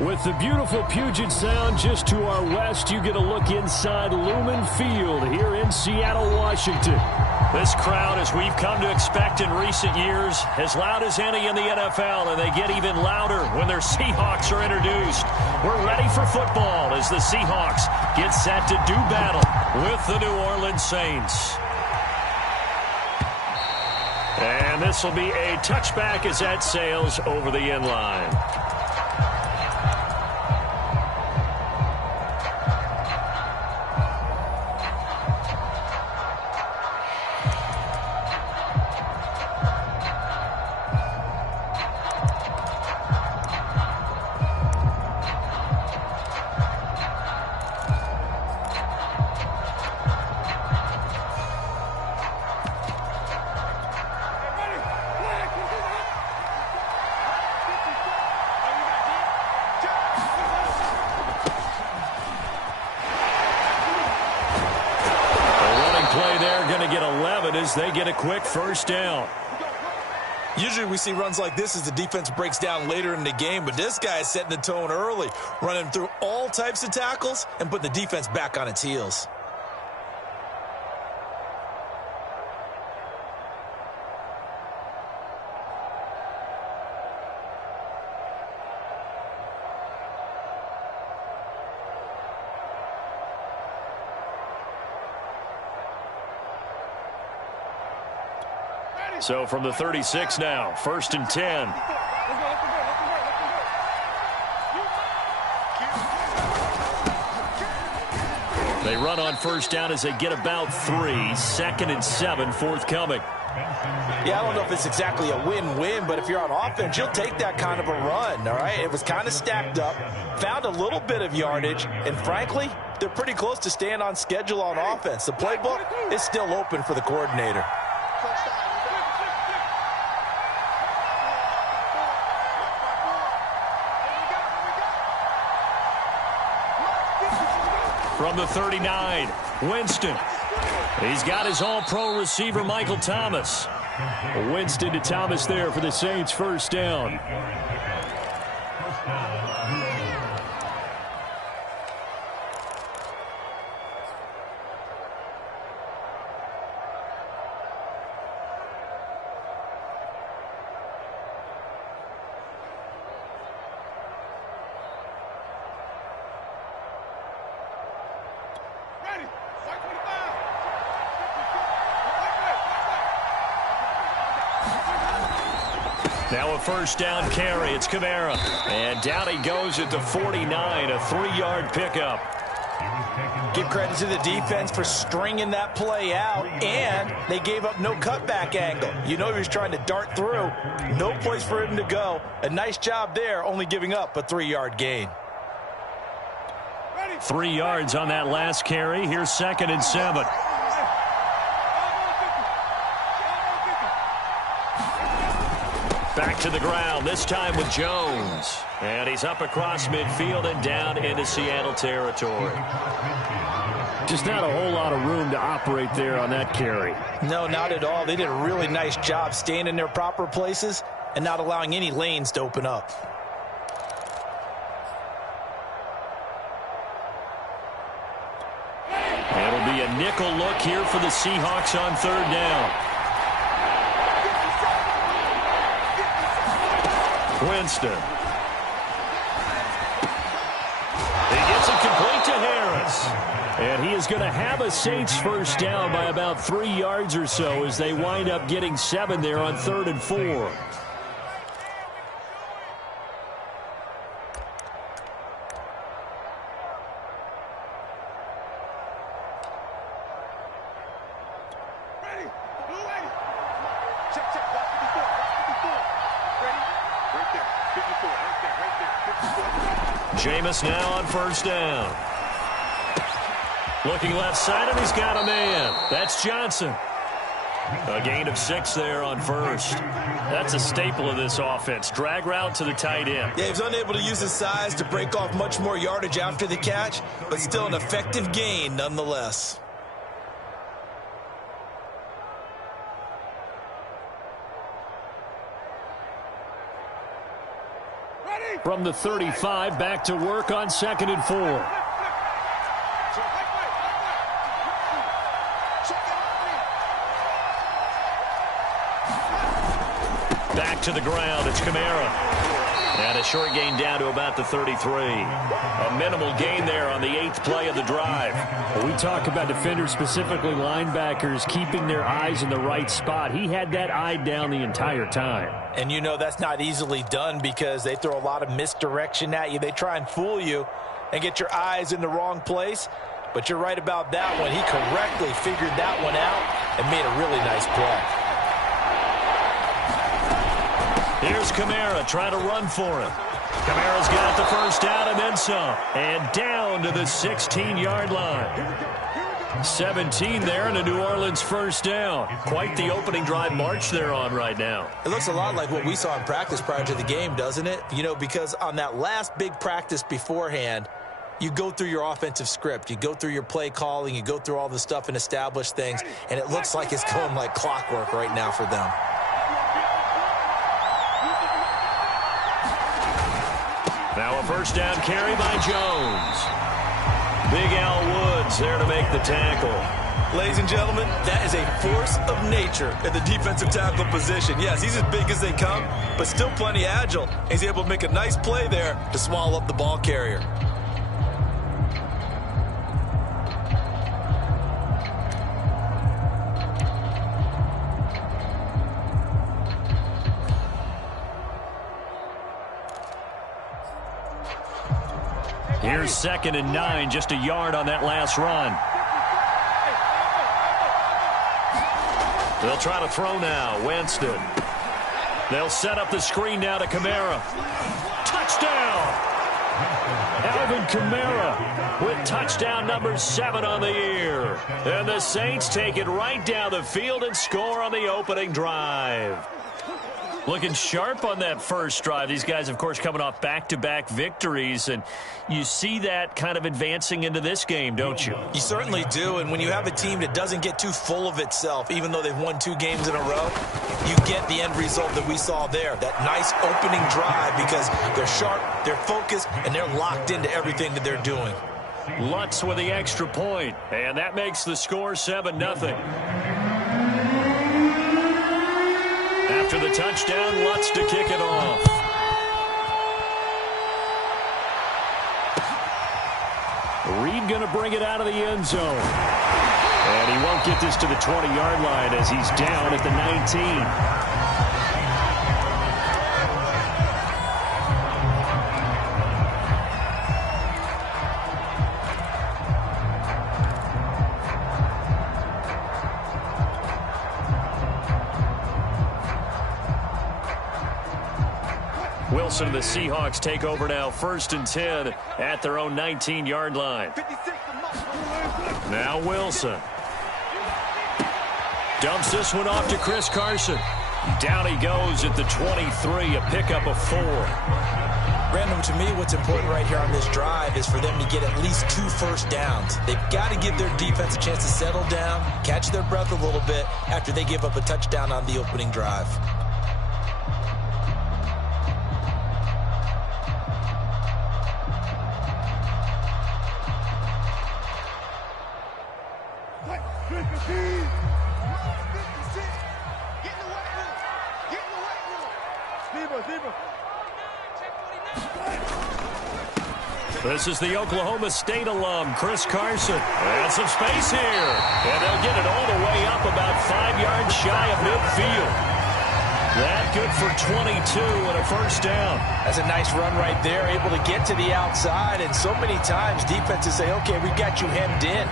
With the beautiful Puget Sound just to our west, you get a look inside Lumen Field here in Seattle, Washington. This crowd, as we've come to expect in recent years, as loud as any in the NFL, and they get even louder when their Seahawks are introduced. We're ready for football as the Seahawks get set to do battle with the New Orleans Saints. And this will be a touchback as that sails over the end line. They get a quick first down. Usually we see runs like this as the defense breaks down later in the game, but this guy is setting the tone early, running through all types of tackles and putting the defense back on its heels. So from the 36 now, 1st and 10. They run on first down as they get about 3. 2nd and 7 forthcoming. Yeah, I don't know if it's exactly a win-win, but if you're on offense, you'll take that kind of a run, all right? It was kind of stacked up, found a little bit of yardage, and frankly, they're pretty close to staying on schedule on offense. The playbook is still open for the coordinator. From the 39, Winston. He's got his all-pro receiver, Michael Thomas. Winston to Thomas there for the Saints' first down. Now a first down carry. It's Kamara. And down he goes at the 49, a 3-yard pickup. Give credit to the defense for stringing that play out, and they gave up no cutback angle. You know he was trying to dart through. No place for him to go. A nice job there, only giving up a 3-yard gain. 3 yards on that last carry. Here's 2nd and 7. Back to the ground, this time with Jones. And he's up across midfield and down into Seattle territory. Just not a whole lot of room to operate there on that carry. No, not at all. They did a really nice job staying in their proper places and not allowing any lanes to open up. It'll be a nickel look here for the Seahawks on 3rd down. Winston. He gets it complete to Harris. And he is going to have a Saints first down by about 3 yards or so as they wind up getting 7 there on 3rd and 4. Jameis now on first down. Looking left side, and he's got a man. That's Johnson. A gain of 6 there on first. That's a staple of this offense. Drag route to the tight end. Yeah, he was unable to use his size to break off much more yardage after the catch, but still an effective gain nonetheless. Ready? From the 35, back to work on 2nd and 4. Back to the ground. It's Kamara. And a short gain down to about the 33. A minimal gain there on the 8th play of the drive. We talk about defenders, specifically linebackers, keeping their eyes in the right spot. He had that eye down the entire time. And you know that's not easily done because they throw a lot of misdirection at you. They try and fool you and get your eyes in the wrong place. But you're right about that one. He correctly figured that one out and made a really nice play. Here's Kamara trying to run for him. Kamara's got the first down and then some. And down to the 16-yard line. 17 there and a New Orleans first down. Quite the opening drive march they're on right now. It looks a lot like what we saw in practice prior to the game, doesn't it? You know, because on that last big practice beforehand, you go through your offensive script. You go through your play calling. You go through all the stuff and establish things. And it looks like it's going like clockwork right now for them. Now a first down carry by Jones. Big Al Woods there to make the tackle. Ladies and gentlemen, that is a force of nature at the defensive tackle position. Yes, he's as big as they come, but still plenty agile. He's able to make a nice play there to swallow up the ball carrier. Here's 2nd and 9, just a yard on that last run. They'll try to throw now. Winston. They'll set up the screen now to Kamara. Touchdown! Alvin Kamara with touchdown number 7 on the year. And the Saints take it right down the field and score on the opening drive. Looking sharp on that first drive. These guys, of course, coming off back-to-back victories, and you see that kind of advancing into this game, don't you? You certainly do, and when you have a team that doesn't get too full of itself, even though they've won 2 games in a row, you get the end result that we saw there, that nice opening drive, because they're sharp, they're focused, and they're locked into everything that they're doing. Lutz with the extra point, and that makes the score 7-0. After the touchdown, Lutz to kick it off. Reed going to bring it out of the end zone. And he won't get this to the 20-yard line as he's down at the 19. Wilson and the Seahawks take over now, 1st and 10 at their own 19-yard line. Now Wilson. Dumps this one off to Chris Carson. Down he goes at the 23, a pickup of 4. Brandon, to me, what's important right here on this drive is for them to get at least 2 first downs. They've got to give their defense a chance to settle down, catch their breath a little bit after they give up a touchdown on the opening drive. This is the Oklahoma State alum, Chris Carson. And some space here. And they'll get it all the way up about 5 yards shy of midfield. That good for 22 and a first down. That's a nice run right there, able to get to the outside. And so many times defenses say, okay, we've got you hemmed in.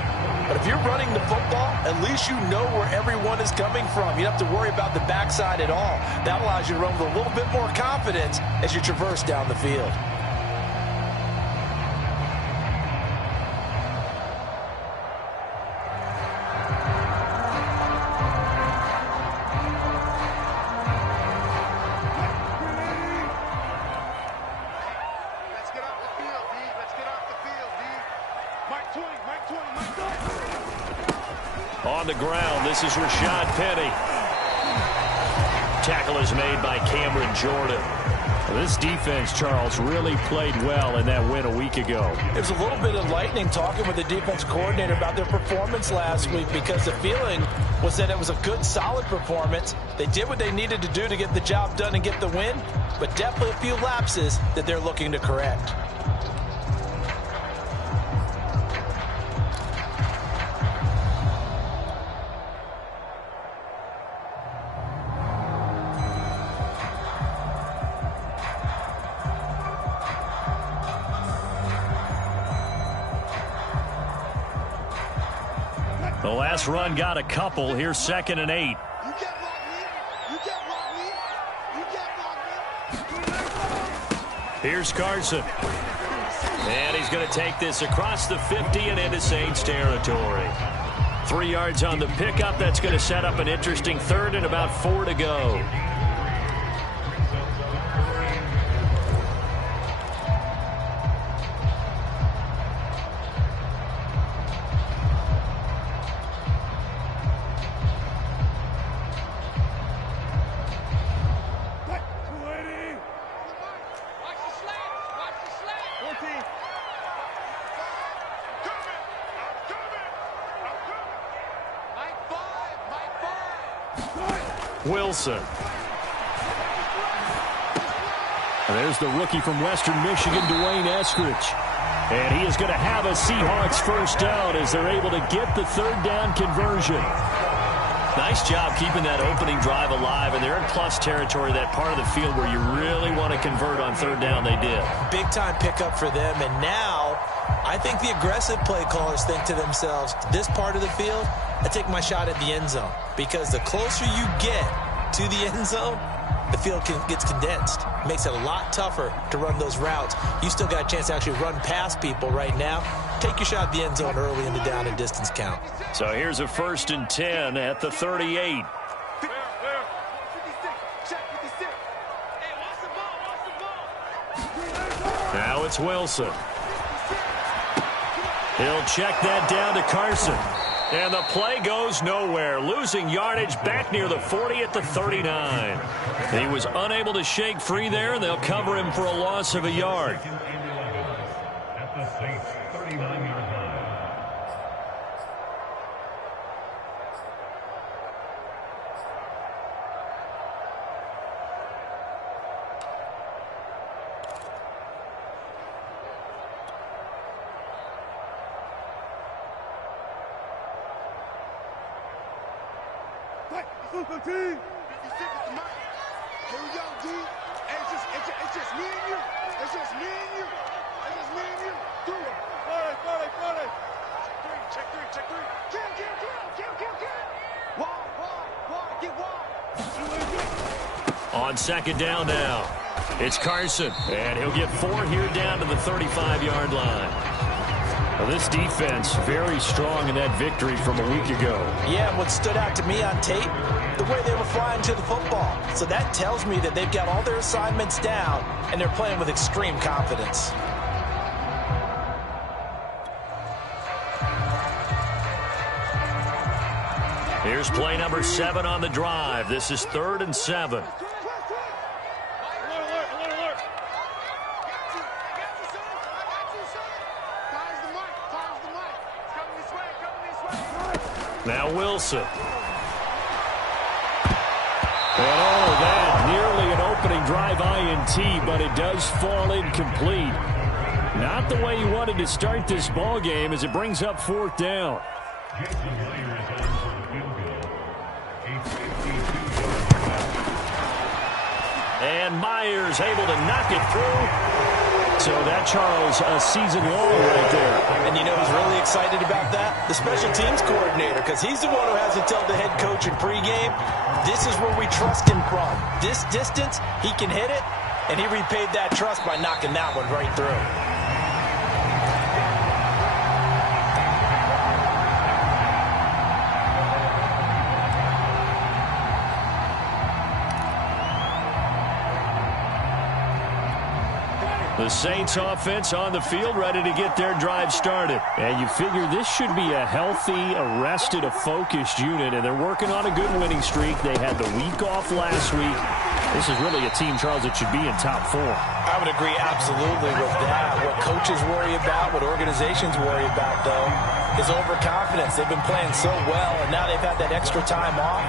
But if you're running the football, at least you know where everyone is coming from. You don't have to worry about the backside at all. That allows you to run with a little bit more confidence as you traverse down the field. On the ground, this is Rashad Penny. Tackle is made by Cameron Jordan. This defense, Charles, really played well in that win a week ago. There's a little bit of lightning talking with the defense coordinator about their performance last week, because the feeling was that it was a good, solid performance. They did what they needed to do to get the job done and get the win, but definitely a few lapses that they're looking to correct. The last run got a couple. Here's 2nd and 8. Here's Carson. And he's going to take this across the 50 and into Saints territory. 3 yards on the pickup. That's going to set up an interesting 3rd and about 4 to go. Wilson. There's the rookie from Western Michigan, Dwayne Eskridge. And he is going to have a Seahawks first down as they're able to get the 3rd down conversion. Nice job keeping that opening drive alive, and they're in plus territory, that part of the field where you really want to convert on 3rd down. They did. Big-time pickup for them, and now I think the aggressive play callers think to themselves, this part of the field, I take my shot at the end zone, because the closer you get to the end zone, the field gets condensed. Makes it a lot tougher to run those routes. You still got a chance to actually run past people right now. Take your shot at the end zone early in the down and distance count. So here's a 1st and 10 at the 38. Now it's Wilson. He'll check that down to Carson. And the play goes nowhere. Losing yardage back near the 40 at the 39. He was unable to shake free there, and they'll cover him for a loss of a yard. At the Saints 39-yard line. Super team. 56 at the mic. Here we go, D. Hey, it's just me and you. It's just me and you. It's just me and you. Do it. Play. Check three. Kill. Wide. Get wide. On 2nd down now, it's Carson. And he'll get 4 here down to the 35-yard line. Well, this defense very strong in that victory from a week ago. Yeah, what stood out to me on tape, the way they were flying to the football. So that tells me that they've got all their assignments down, and they're playing with extreme confidence. Here's play number 7 on the drive. This is 3rd and 7. Now Wilson. And that nearly an opening drive INT, but it does fall incomplete. Not the way you wanted to start this ball game as it brings up 4th down. And Myers able to knock it through. So that, Charles, a season long right there. And you know who's really excited about that? The special teams coordinator, because he's the one who has to tell the head coach in pregame, this is where we trust him from. This distance, he can hit it, and he repaid that trust by knocking that one right through. The Saints offense on the field, ready to get their drive started. And you figure this should be a healthy, arrested, a focused unit, and they're working on a good winning streak. They had the week off last week. This is really a team, Charles, that should be in top 4. I would agree absolutely with that. What coaches worry about, what organizations worry about, though, is overconfidence. They've been playing so well, and now they've had that extra time off.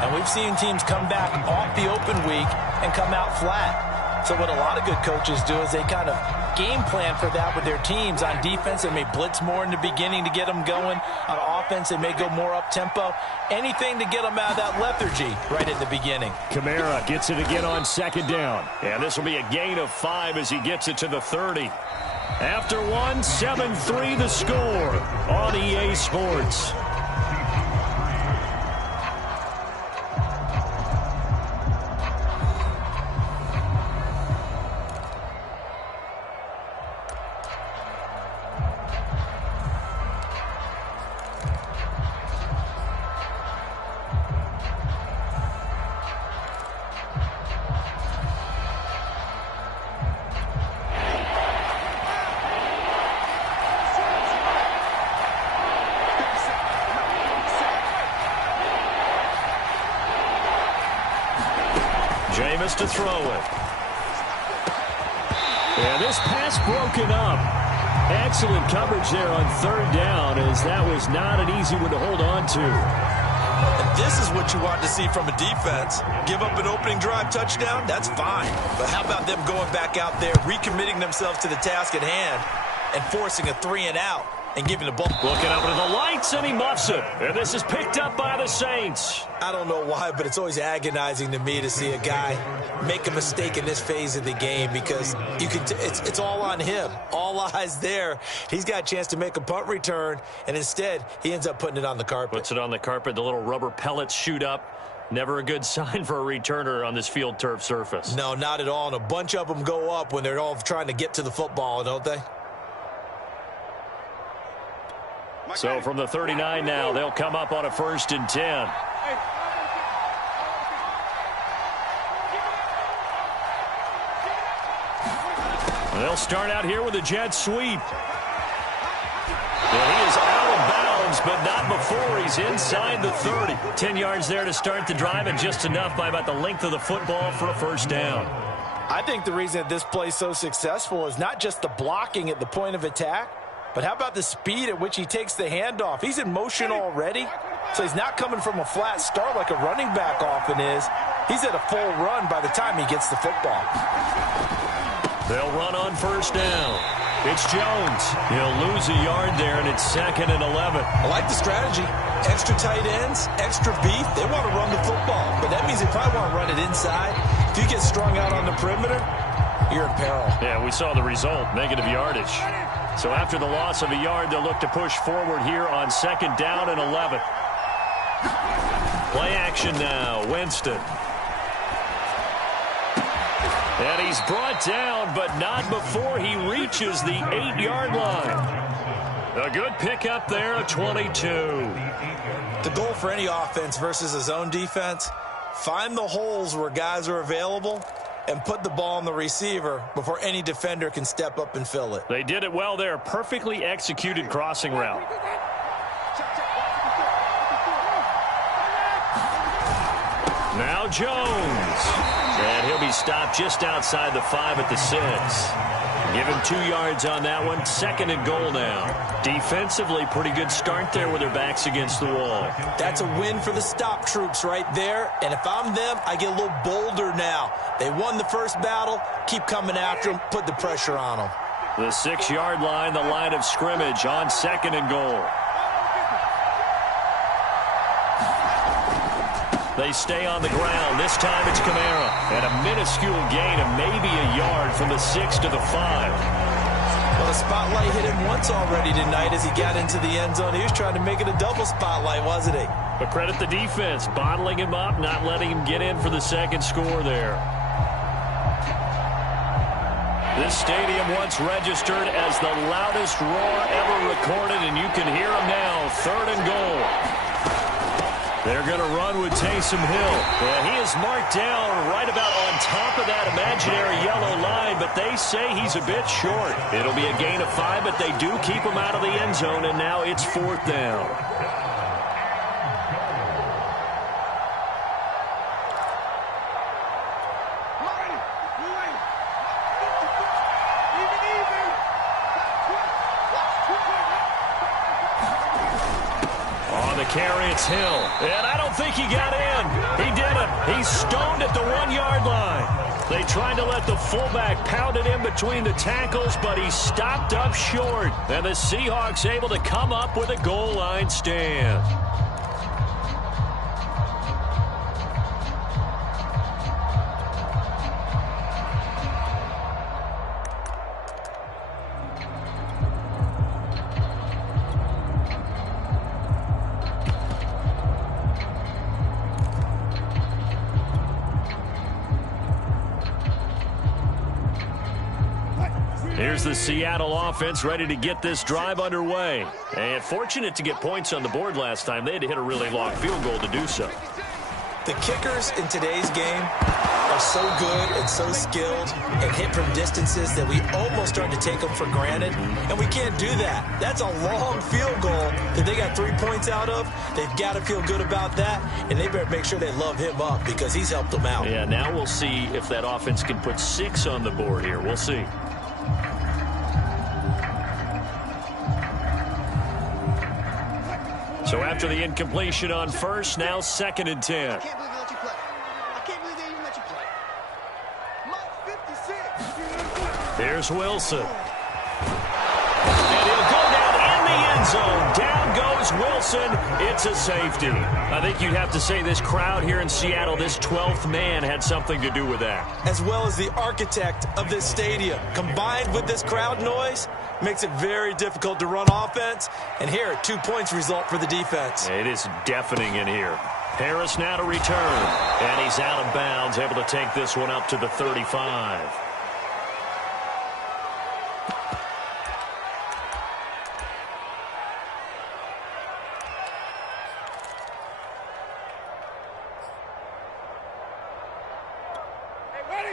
And we've seen teams come back off the open week and come out flat. So what a lot of good coaches do is they kind of game plan for that with their teams. On defense, they may blitz more in the beginning to get them going. On offense, they may go more up-tempo. Anything to get them out of that lethargy right at the beginning. Kamara gets it again on 2nd down. And this will be a gain of 5 as he gets it to the 30. After 1, 7-3 the score on EA Sports. Jameis to throw it. And this pass broken up. Excellent coverage there on 3rd down, as that was not an easy one to hold on to. And this is what you want to see from a defense. Give up an opening drive touchdown, that's fine. But how about them going back out there, recommitting themselves to the task at hand, and forcing a 3-and-out and giving the ball. Looking up into the lights, and he muffs it. And this is picked up by the Saints. I don't know why, but it's always agonizing to me to see a guy make a mistake in this phase of the game, because you can it's all on him. All eyes there. He's got a chance to make a punt return, and instead he ends up putting it on the carpet. Puts it on the carpet. The little rubber pellets shoot up. Never a good sign for a returner on this field turf surface. No, not at all. And a bunch of them go up when they're all trying to get to the football, don't they? So from the 39 now, they'll come up on a 1st and 10. They'll start out here with a jet sweep. Well, he is out of bounds, but not before he's inside the 30. 10 yards there to start the drive, and just enough by about the length of the football for a 1st down. I think the reason that this play is so successful is not just the blocking at the point of attack, but how about the speed at which he takes the handoff? He's in motion already, so he's not coming from a flat start like a running back often is. He's at a full run by the time he gets the football. They'll run on 1st down. It's Jones. He'll lose a yard there, and it's 2nd and 11. I like the strategy. Extra tight ends, extra beef. They want to run the football, but that means they probably want to run it inside. If you get strung out on the perimeter, you're in peril. Yeah, we saw the result, negative yardage. So after the loss of a yard, they'll look to push forward here on 2nd down and 11. Play action now, Winston. And he's brought down, but not before he reaches the 8-yard line. A good pickup there, a 22. The goal for any offense versus a zone defense, find the holes where guys are available and put the ball on the receiver before any defender can step up and fill it. They did it well there. Perfectly executed crossing route. Now Jones. And he'll be stopped just outside the 5 at the 6. Give him 2 yards on that one. 2nd and goal now. Defensively, pretty good start there with their backs against the wall. That's a win for the stop troops right there. And if I'm them, I get a little bolder now. They won the first battle. Keep coming after them. Put the pressure on them. The 6-yard line, the line of scrimmage on 2nd and goal. They stay on the ground. This time it's Kamara. And a minuscule gain of maybe a yard from the 6 to the 5. Well, the spotlight hit him once already tonight as he got into the end zone. He was trying to make it a double spotlight, wasn't he? But credit the defense, bottling him up, not letting him get in for the 2nd score there. This stadium once registered as the loudest roar ever recorded, and you can hear him now. 3rd and goal. They're going to run with Taysom Hill. And he is marked down right about on top of that imaginary yellow line, but they say he's a bit short. It'll be a gain of 5, but they do keep him out of the end zone, and now it's 4th down. the carry, it's Hill. And I don't think he got in. He didn't. He's stoned at the 1-yard line. They tried to let the fullback pound it in between the tackles, but he stopped up short. And the Seahawks able to come up with a goal line stand. Here's the Seattle offense ready to get this drive underway. And fortunate to get points on the board last time. They had to hit a really long field goal to do so. The kickers in today's game are so good and so skilled and hit from distances that we almost start to take them for granted. And we can't do that. That's a long field goal that they got 3 points out of. They've got to feel good about that. And they better make sure they love him up because he's helped them out. Yeah, now we'll see if that offense can put 6 on the board here. We'll see. So after the incompletion on first, now 2nd and 10. I can't believe they let you play. I can't believe they even let you play. Mark 56. Here's Wilson. And he'll go down in the end zone. Down goes Wilson. It's a safety. I think you'd have to say this crowd here in Seattle, this 12th man had something to do with that. As well as the architect of this stadium. Combined with this crowd noise, makes it very difficult to run offense. And here, 2 points result for the defense. It is deafening in here. Harris now to return. And he's out of bounds, able to take this one up to the 35.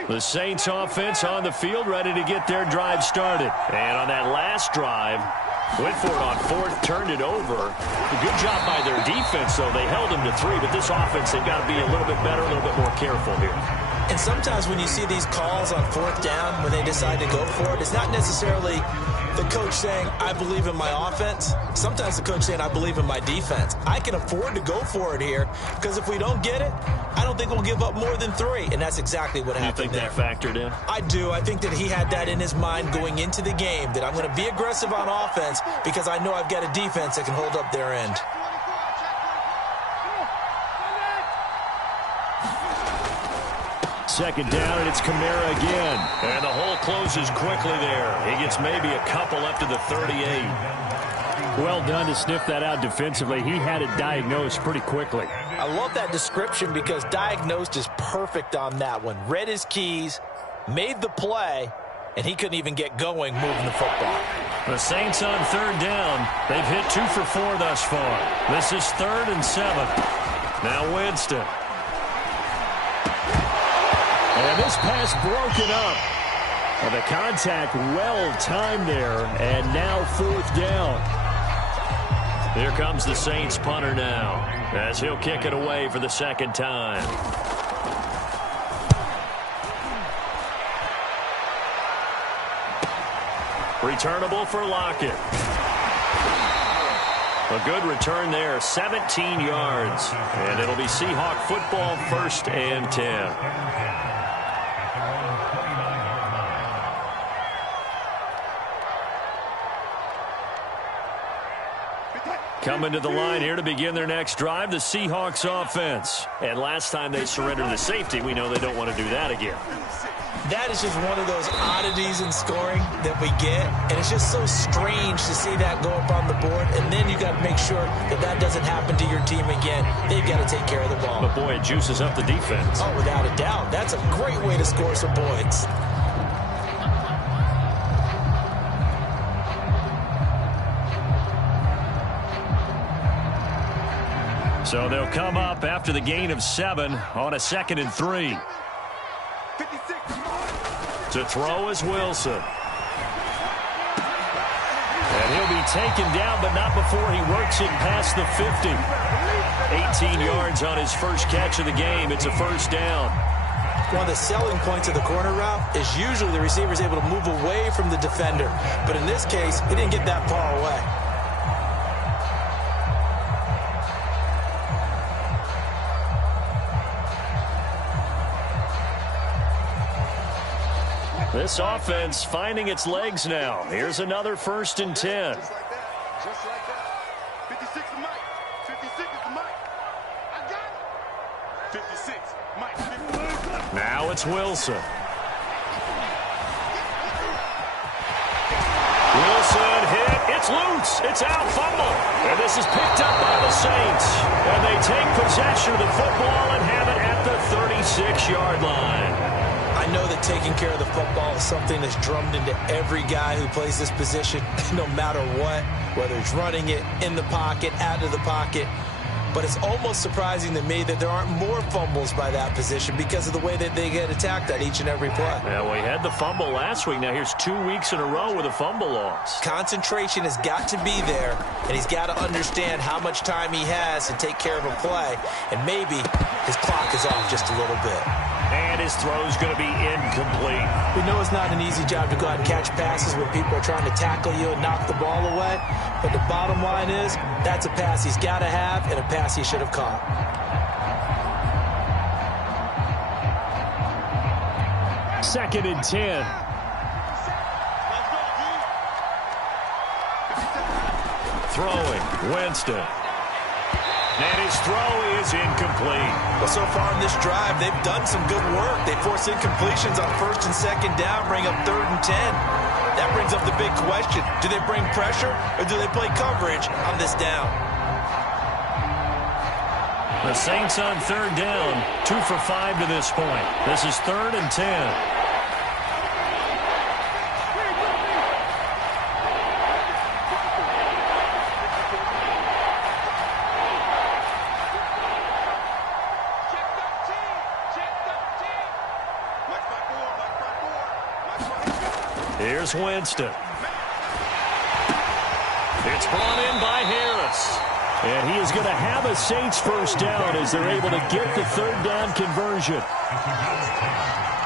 The Saints offense on the field, ready to get their drive started. And on that last drive, went for it on 4th, turned it over. A good job by their defense, though. They held them to 3, but this offense, they've got to be a little bit better, a little bit more careful here. And sometimes when you see these calls on 4th down, when they decide to go for it, it's not necessarily the coach saying, I believe in my offense. Sometimes the coach saying, I believe in my defense. I can afford to go for it here because if we don't get it, I don't think we'll give up more than 3. And that's exactly what happened there. You think that factored in? I do. I think that he had that in his mind going into the game, that I'm going to be aggressive on offense because I know I've got a defense that can hold up their end. Second down, and it's Kamara again. And the hole closes quickly there. He gets maybe a couple up to the 38. Well done to sniff that out defensively. He had it diagnosed pretty quickly. I love that description because diagnosed is perfect on that one. Read his keys, made the play, and he couldn't even get going moving the football. The Saints on 3rd down. They've hit 2 for 4 thus far. This is 3rd and 7. Now Winston. And this pass broken up. Well, the contact well timed there, and now 4th down. Here comes the Saints punter now, as he'll kick it away for the 2nd time. Returnable for Lockett. A good return there, 17 yards. And it'll be Seahawk football, 1st and 10. Coming to the line here to begin their next drive, the Seahawks offense. And last time they surrendered the safety, we know they don't want to do that again. That is just one of those oddities in scoring that we get. And it's just so strange to see that go up on the board. And then you got to make sure that that doesn't happen to your team again. They've got to take care of the ball. But boy, it juices up the defense. Oh, without a doubt. That's a great way to score some points. So they'll come up after the gain of 7 on a 2nd and 3. 56. To throw is Wilson. And he'll be taken down, but not before he works it past the 50. 18 yards on his first catch of the game. It's a 1st down. One of the selling points of the corner route is usually the receiver is able to move away from the defender. But in this case, he didn't get that far away. This offense finding its legs now. Here's another 1st and 10. Just like that. Just like that. 56 is Mike. 56 is Mike. I got it. 56. Mike. 56. Now it's Wilson. Wilson hit. It's loose. It's out. Fumble. And this is picked up by the Saints. And they take possession of the football and have it at the 36-yard line. I know that taking care of the football is something that's drummed into every guy who plays this position, no matter what, whether it's running it, in the pocket, out of the pocket. But it's almost surprising to me that there aren't more fumbles by that position because of the way that they get attacked at each and every play. Well, we had the fumble last week. Now here's 2 weeks in a row with a fumble loss. Concentration has got to be there, and he's got to understand how much time he has to take care of a play, and maybe his clock is off just a little bit. And his throw's going to be incomplete. We know it's not an easy job to go out and catch passes when people are trying to tackle you and knock the ball away. But the bottom line is, that's a pass he's got to have and a pass he should have caught. Second and 10. Throwing, Winston. And his throw is incomplete. Well, so far in this drive, they've done some good work. They force incompletions on 1st and 2nd down, bring up 3rd and 10. That brings up the big question. Do they bring pressure or do they play coverage on this down? The Saints on 3rd down, 2 for 5 to this point. This is 3rd and 10. Here's Winston. It's brought in by Harris. And he is going to have a Saints 1st down as they're able to get the 3rd down conversion.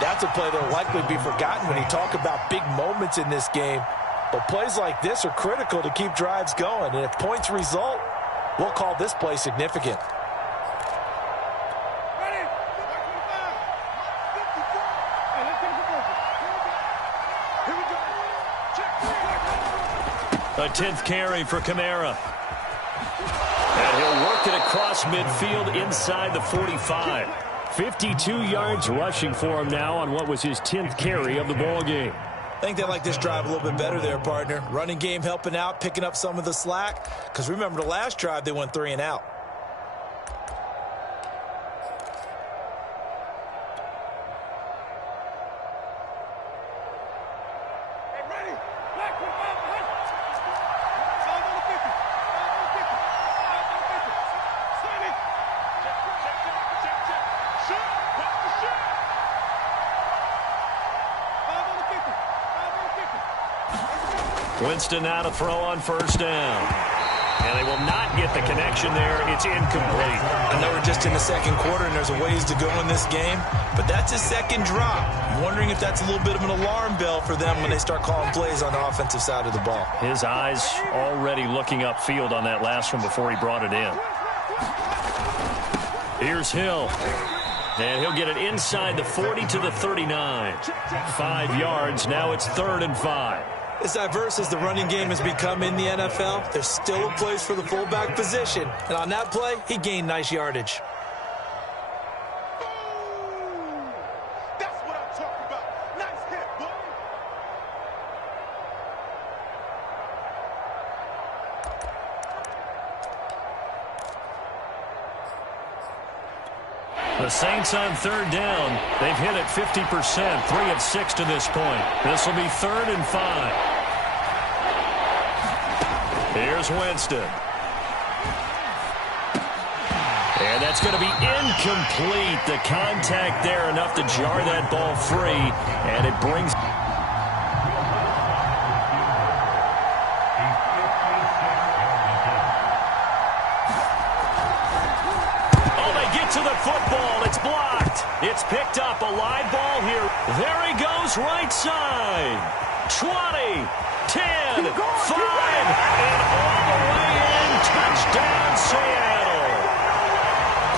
That's a play that will likely be forgotten when you talk about big moments in this game. But plays like this are critical to keep drives going. And if points result, we'll call this play significant. A 10th carry for Kamara. And he'll work it across midfield inside the 45. 52 yards rushing for him now on what was his 10th carry of the ball game. I think they like this drive a little bit better there, partner. Running game helping out, picking up some of the slack. Because remember the last drive, they went 3 and out. Winston now to throw on 1st down. And they will not get the connection there. It's incomplete. I know we're just in the 2nd quarter and there's a ways to go in this game, but that's his 2nd drop. I'm wondering if that's a little bit of an alarm bell for them when they start calling plays on the offensive side of the ball. His eyes already looking upfield on that last one before he brought it in. Here's Hill. And he'll get it inside the 40 to the 39. 5 yards. Now it's 3rd and 5. As diverse as the running game has become in the NFL, there's still a place for the fullback position. And on that play, he gained nice yardage. That's what I'm talking about. Nice hit, boy. The Saints on 3rd down. They've hit it 50%, 3 of 6 to this point. This will be 3rd and 5. Here's Winston. And that's going to be incomplete. The contact there enough to jar that ball free. And it brings... Oh, they get to the football. It's blocked. It's picked up. A live ball here. There he goes, right side. 20, 10, 5, and all the way in. Touchdown, Seattle.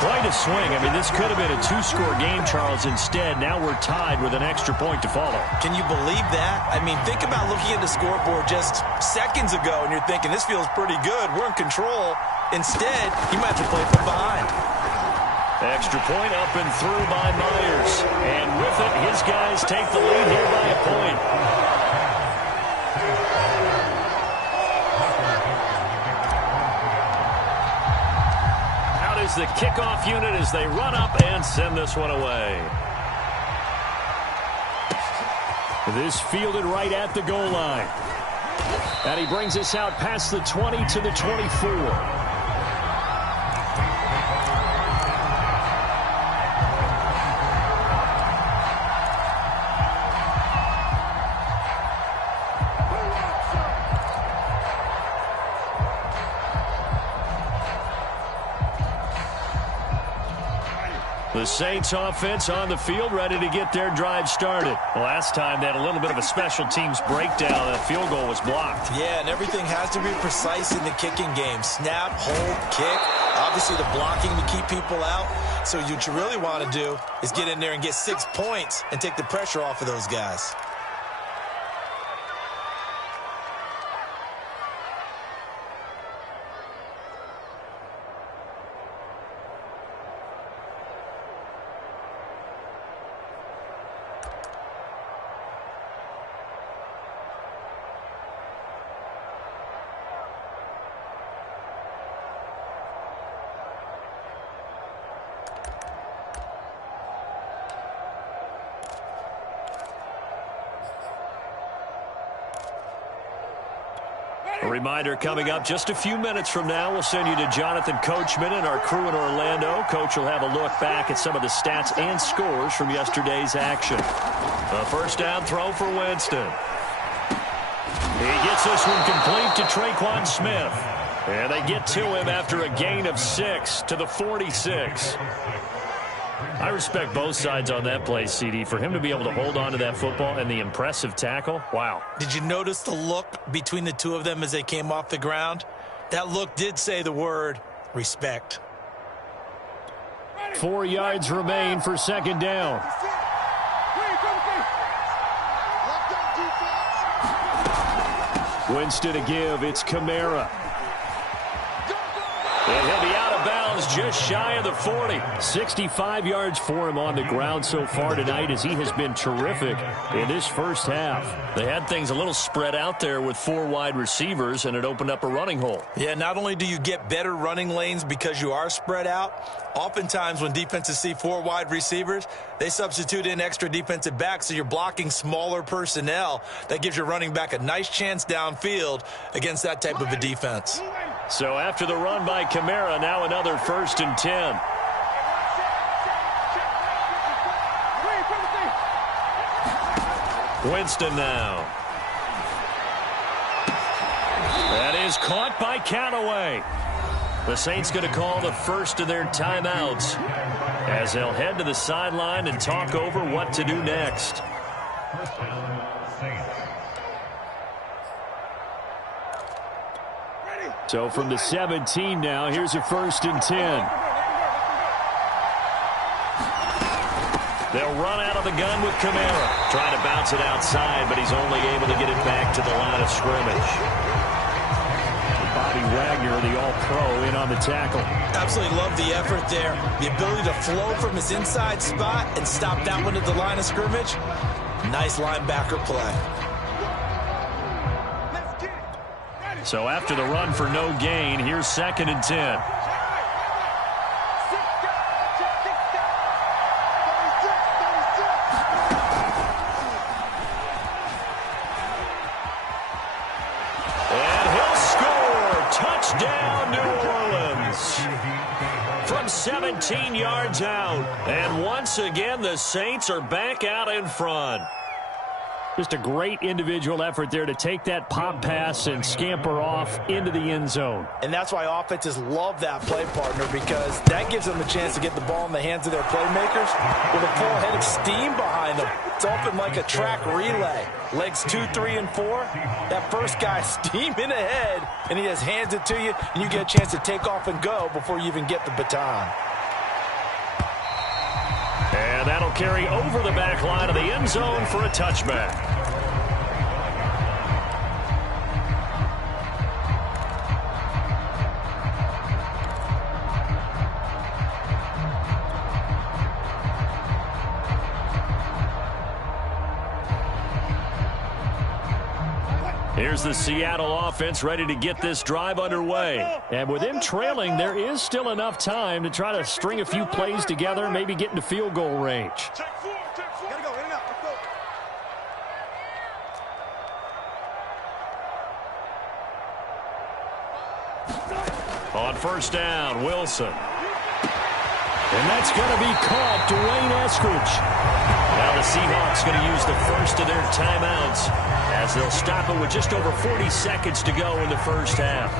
Quite a swing. I mean, this could have been a two-score game, Charles. Instead, now we're tied with an extra point to follow. Can you believe that? I mean, think about looking at the scoreboard just seconds ago, and you're thinking, this feels pretty good. We're in control. Instead, you might have to play from behind. Extra point up and through by Myers. And with it, his guys take the lead here by a point. Out is the kickoff unit as they run up and send this one away. This fielded right at the goal line. And he brings us out past the 20 to the 24. The Saints offense on the field, ready to get their drive started. Last time they had a little bit of a special teams breakdown. That field goal was blocked. Yeah, and everything has to be precise in the kicking game. Snap, hold, kick. Obviously the blocking to keep people out. So what you really want to do is get in there and get 6 points and take the pressure off of those guys. A reminder coming up just a few minutes from now. We'll send you to Jonathan Coachman and our crew in Orlando. Coach will have a look back at some of the stats and scores from yesterday's action. A first down throw for Winston. He gets this one complete to Traquan Smith. And they get to him after a gain of 6 to the 46. I respect both sides on that play, CD. For him to be able to hold on to that football and the impressive tackle, wow. Did you notice the look between the two of them as they came off the ground? That look did say the word respect. 4 yards remain for second down. Winston to give. It's Kamara. And he'll be out of bounds just shy of the 40. 65 yards for him on the ground so far tonight as he has been terrific in this first half. They had things a little spread out there with 4 wide receivers, and it opened up a running hole. Yeah, not only do you get better running lanes because you are spread out, oftentimes when defenses see 4 wide receivers, they substitute in extra defensive backs, so you're blocking smaller personnel. That gives your running back a nice chance downfield against that type of a defense. So after the run by Kamara, now another 1st and 10. Winston now. That is caught by Callaway. The Saints going to call the first of their timeouts as they'll head to the sideline and talk over what to do next. So from the 17 now, here's a 1st and 10. They'll run out of the gun with Kamara. Trying to bounce it outside, but he's only able to get it back to the line of scrimmage. Bobby Wagner, the all-pro, in on the tackle. Absolutely love the effort there. The ability to flow from his inside spot and stop that one at the line of scrimmage. Nice linebacker play. So after the run for no gain, here's 2nd and 10. And he'll score. Touchdown, New Orleans. From 17 yards out. And once again, the Saints are back out in front. Just a great individual effort there to take that pop pass and scamper off into the end zone. And that's why offenses love that play, partner, because that gives them a chance to get the ball in the hands of their playmakers with a full head of steam behind them. It's often like a track relay. Legs 2, 3, and 4. That first guy steaming ahead, and he just hands it to you, and you get a chance to take off and go before you even get the baton. And that'll carry over the back line of the end zone for a touchback. Here's the Seattle offense ready to get this drive underway. And with them trailing, there is still enough time to try to string a few plays together, maybe get into field goal range. On first down, Wilson. And that's going to be caught. Dwayne Eskridge. Now the Seahawks going to use the first of their timeouts as they'll stop it with just over 40 seconds to go in the first half.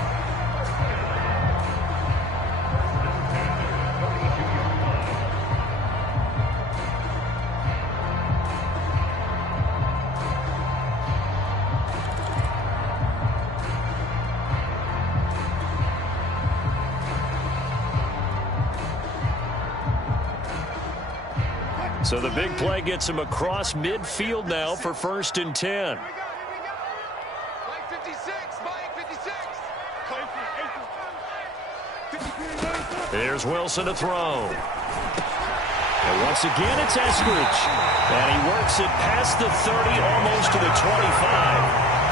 So the big play gets him across midfield now for 1st and 10. There's Wilson to throw. And once again, it's Eskridge. And he works it past the 30, almost to the 25.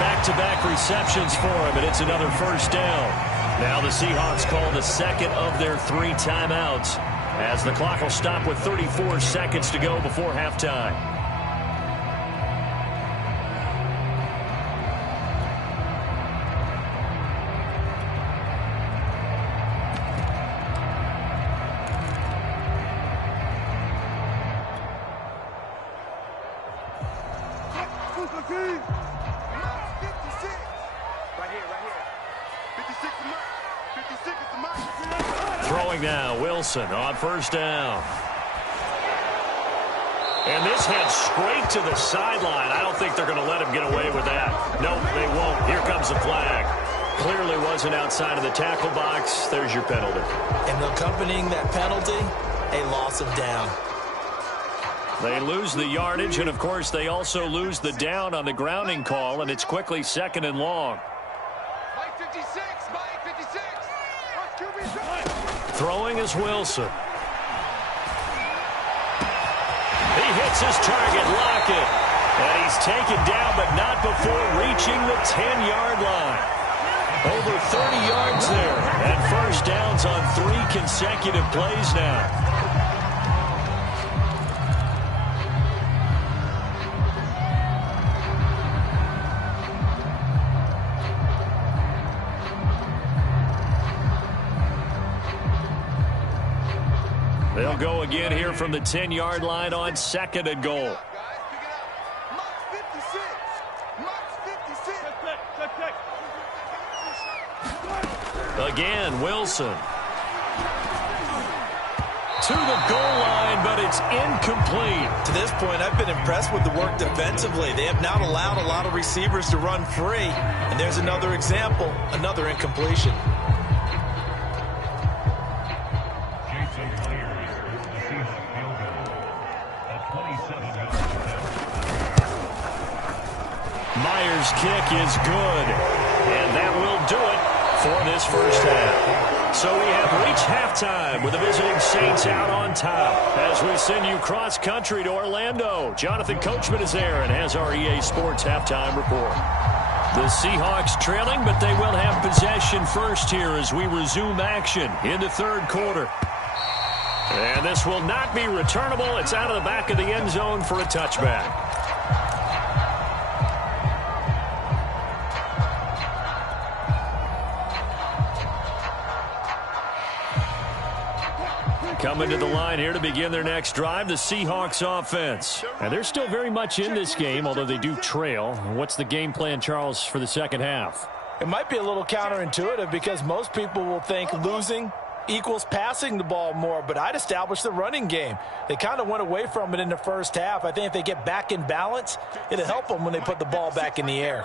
Back-to-back receptions for him, and it's another first down. Now the Seahawks call the second of their 3 timeouts, as the clock will stop with 34 seconds to go before halftime. Throwing now, Wilson on first down. And this heads straight to the sideline. I don't think they're going to let him get away with that. Nope, they won't. Here comes the flag. Clearly wasn't outside of the tackle box. There's your penalty. And accompanying that penalty, a loss of down. They lose the yardage, and of course they also lose the down on the grounding call, and it's quickly 2nd and long. Mike 56, Mike 56. Throwing is Wilson. He hits his target, Lockett. And he's taken down, but not before reaching the 10-yard line. Over 30 yards there. And first downs on 3 consecutive plays now. They'll go again here from the 10-yard line on 2nd and goal. Again, Wilson. To the goal line, but it's incomplete. To this point, I've been impressed with the work defensively. They have not allowed a lot of receivers to run free. And there's another example, another incompletion. Myers' kick is good, and that will do it for this first half. So we have reached halftime with the visiting Saints out on top. As we send you cross-country to Orlando, Jonathan Coachman is there and has our EA Sports halftime report. The Seahawks trailing, but they will have possession first here as we resume action in the 3rd quarter. And this will not be returnable. It's out of the back of the end zone for a touchback. Coming to the line here to begin their next drive, the Seahawks offense. And they're still very much in this game, although they do trail. What's the game plan, Charles, for the second half? It might be a little counterintuitive because most people will think losing equals passing the ball more, but I'd establish the running game. They kind of went away from it in the first half. I think if they get back in balance, it'll help them when they put the ball back in the air.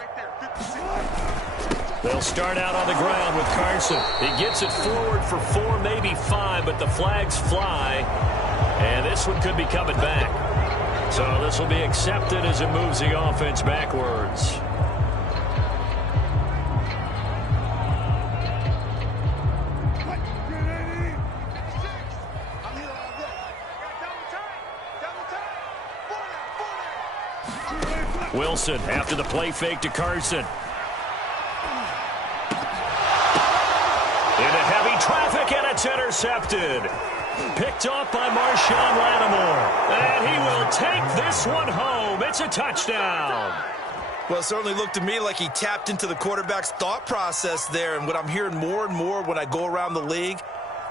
They'll start out on the ground with Carson. He gets it forward for 4, maybe 5, but the flags fly. And this one could be coming back. So this will be accepted as it moves the offense backwards. Wilson after the play fake to Carson. Into heavy traffic, and it's intercepted. Picked off by Marshawn Lattimore. And he will take this one home. It's a touchdown. Well, it certainly looked to me like he tapped into the quarterback's thought process there. And what I'm hearing more and more when I go around the league,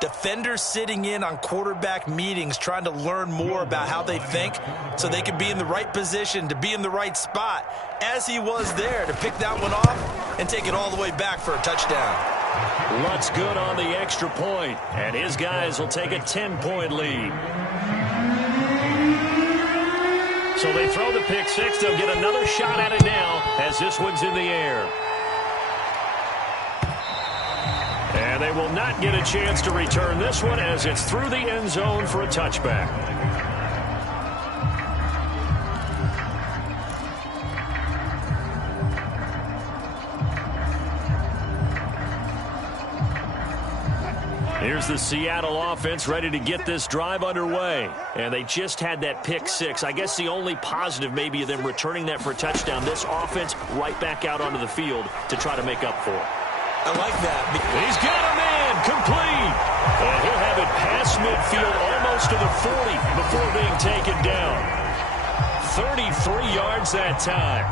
defenders sitting in on quarterback meetings trying to learn more about how they think so they can be in the right position to be in the right spot, as he was there to pick that one off and take it all the way back for a touchdown. Lutz good on the extra point, and his guys will take a 10-point lead. So they throw the pick six. They'll get another shot at it now as this one's in the air. And they will not get a chance to return this one as it's through the end zone for a touchback. Here's the Seattle offense ready to get this drive underway. And they just had that pick six. I guess the only positive maybe of them returning that for a touchdown. This offense right back out onto the field to try to make up for it. I like that. He's got a man complete. And he'll have it past midfield almost to the 40 before being taken down. 33 yards that time.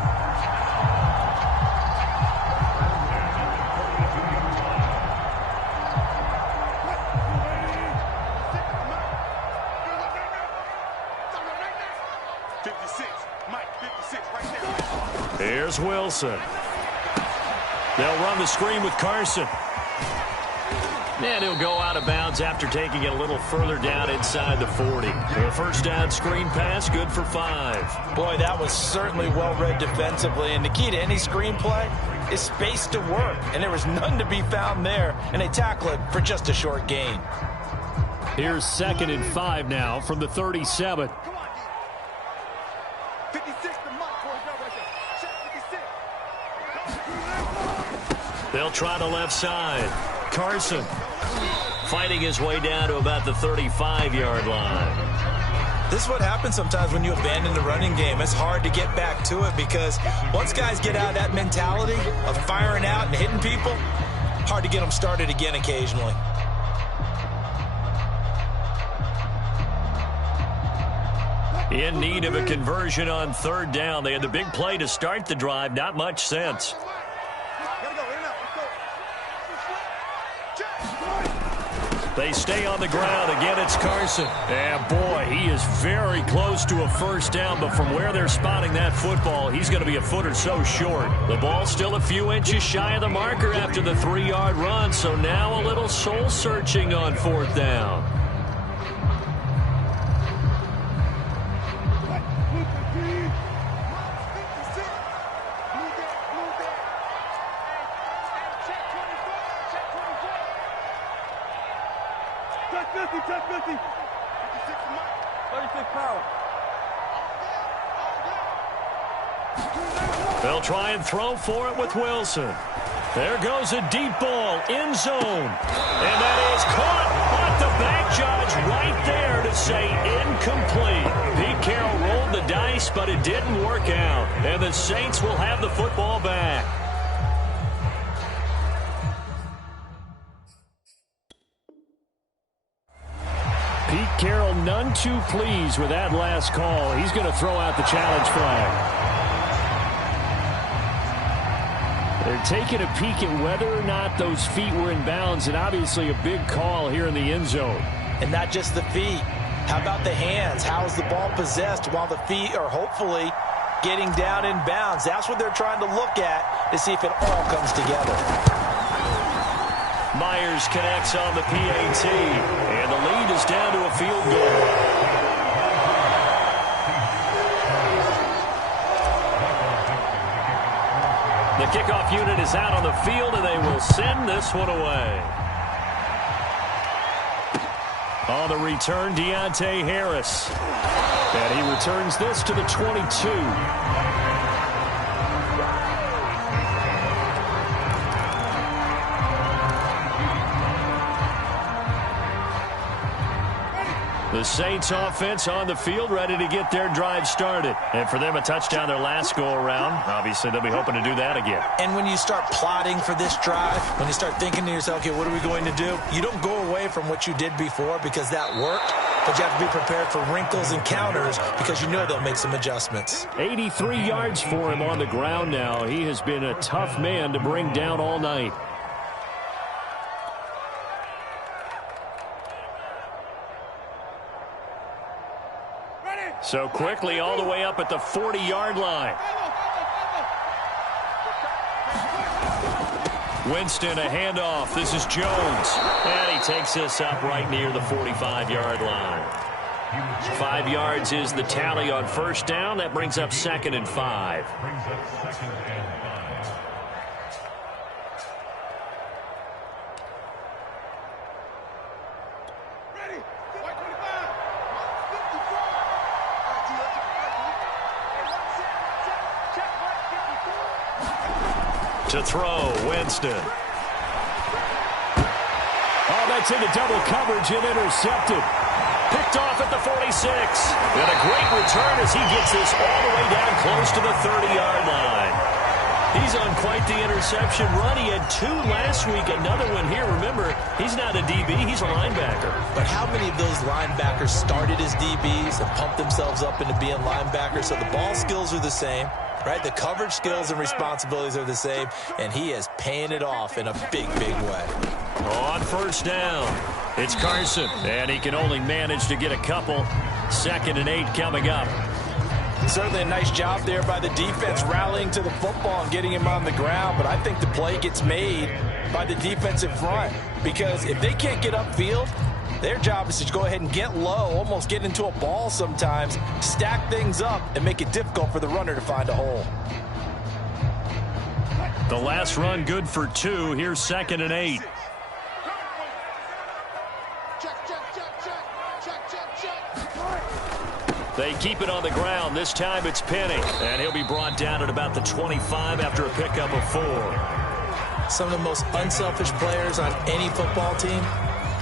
Here's Wilson. They'll run the screen with Carson. And he'll go out of bounds after taking it a little further down inside the 40. The first down screen pass, good for 5. Boy, that was certainly well-read defensively. And the key to any screenplay is space to work. And there was none to be found there. And they tackle it for just a short gain. Here's 2nd and 5 now from the 37. They'll try the left side. Carson fighting his way down to about the 35-yard line. This is what happens sometimes when you abandon the running game. It's hard to get back to it because once guys get out of that mentality of firing out and hitting people, hard to get them started again occasionally. In need of a conversion on 3rd down. They had the big play to start the drive. Not much sense. They stay on the ground. Again, it's Carson. And, boy, he is very close to a first down, but from where they're spotting that football, he's going to be a foot or so short. The ball's still a few inches shy of the marker after the 3-yard run, so now a little soul-searching on 4th down. They'll try and throw for it with Wilson. There goes a deep ball, end zone. And that is caught. But the back judge right there to say incomplete. Pete Carroll rolled the dice, but it didn't work out. And the Saints will have the football back. Pete Carroll none too pleased with that last call. He's going to throw out the challenge flag. They're taking a peek at whether or not those feet were in bounds, and obviously a big call here in the end zone. And not just the feet. How about the hands? How is the ball possessed while the feet are hopefully getting down in bounds? That's what they're trying to look at to see if it all comes together. Myers connects on the PAT, and the lead is down to a field goal. The kickoff unit is out on the field, and they will send this one away. On the return, Deontay Harris. And he returns this to the 22. The Saints offense on the field, ready to get their drive started. And for them, a touchdown their last go-around. Obviously, they'll be hoping to do that again. And when you start plotting for this drive, when you start thinking to yourself, okay, what are we going to do? You don't go away from what you did before because that worked, but you have to be prepared for wrinkles and counters because you know they'll make some adjustments. 83 yards for him on the ground now. He has been a tough man to bring down all night. So quickly all the way up at the 40-yard line. Winston, a handoff. This is Jones. And he takes this up right near the 45-yard line. 5 yards is the tally on first down. That brings up 2nd and 5. To throw, Winston. Oh, that's into double coverage and intercepted. Picked off at the 46. And a great return as he gets this all the way down close to the 30-yard line. He's on quite the interception run. He had 2 last week, another one here. Remember, he's not a DB, he's a linebacker. But how many of those linebackers started as DBs and pumped themselves up into being linebackers? So the ball skills are the same. Right, the coverage skills and responsibilities are the same, and he is paying it off in a big, big way. On first down, it's Carson, and he can only manage to get a couple. 2nd and 8 coming up. Certainly a nice job there by the defense rallying to the football and getting him on the ground, but I think the play gets made by the defensive front because if they can't get upfield, their job is to go ahead and get low, almost get into a ball sometimes, stack things up, and make it difficult for the runner to find a hole. The last run good for 2. Here's 2nd and 8. They keep it on the ground. This time it's Penny, and he'll be brought down at about the 25 after a pickup of 4. Some of the most unselfish players on any football team,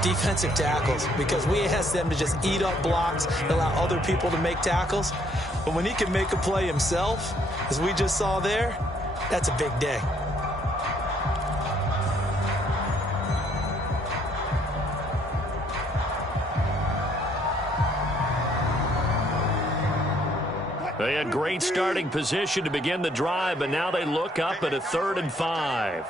defensive tackles, because we ask them to just eat up blocks and allow other people to make tackles. But when he can make a play himself, as we just saw there, that's a big day. They had great starting position to begin the drive, but now they look up at a 3rd and 5.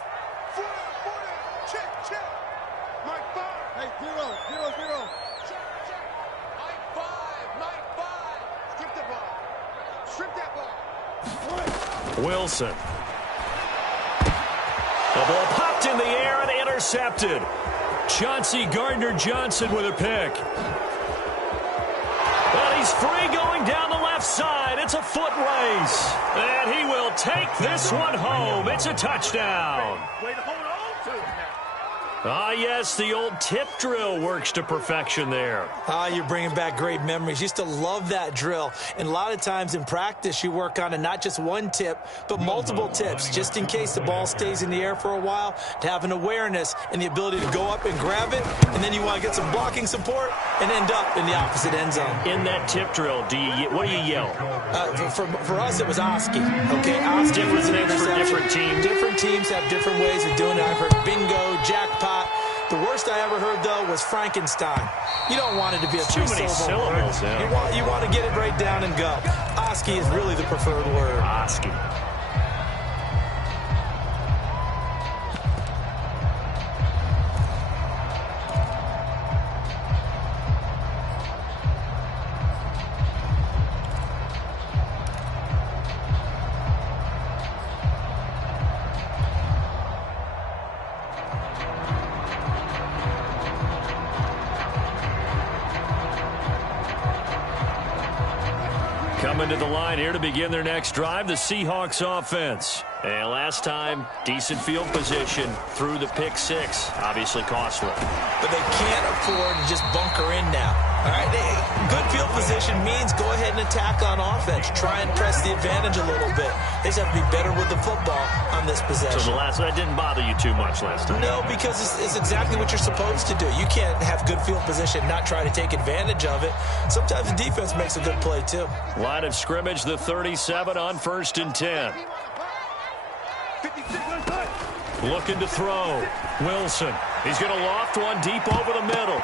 Wilson. The ball popped in the air and intercepted. Chauncey Gardner-Johnson with a pick. And he's free going down the left side. It's a foot race. And he will take this one home. It's a touchdown. Way to hold on to it now. Ah, yes, the old tip drill works to perfection there. Ah, you're bringing back great memories. Used to love that drill. And a lot of times in practice, you work on it, not just one tip, but multiple tips, just in case the ball stays in the air for a while, to have an awareness and the ability to go up and grab it, and then you want to get some blocking support and end up in the opposite end zone. In that tip drill, what do you yell? For us, it was Oski. Okay, Oski was an interception. Different teams. Different teams have different ways of doing it. I've heard bingo, jackpot. The worst I ever heard, though, was Frankenstein. You don't want it to be a three-syllable word. Yeah. You want to get it right down and go. Oski is really the preferred word. Oski. Coming to the line here to begin their next drive, the Seahawks offense. And last time, decent field position through the pick six. Obviously costly. But they can't afford to just bunker in now. All right, good field position means go ahead and attack on offense. Try and press the advantage a little bit. They just have to be better with the football on this possession. So that didn't bother you too much last time? No, because it's exactly what you're supposed to do. You can't have good field position and not try to take advantage of it. Sometimes the defense makes a good play, too. Line of scrimmage, the 37 on 1st and 10. Looking to throw. Wilson. He's going to loft one deep over the middle.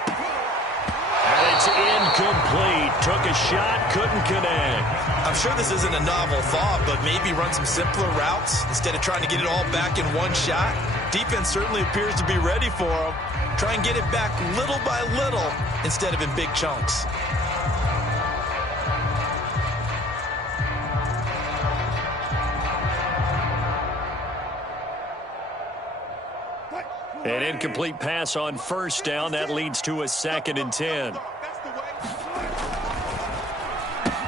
And it's incomplete. Took a shot, couldn't connect. I'm sure this isn't a novel thought, but maybe run some simpler routes instead of trying to get it all back in one shot. Defense certainly appears to be ready for him. Try and get it back little by little instead of in big chunks. An incomplete pass on 1st down. That leads to a 2nd and 10.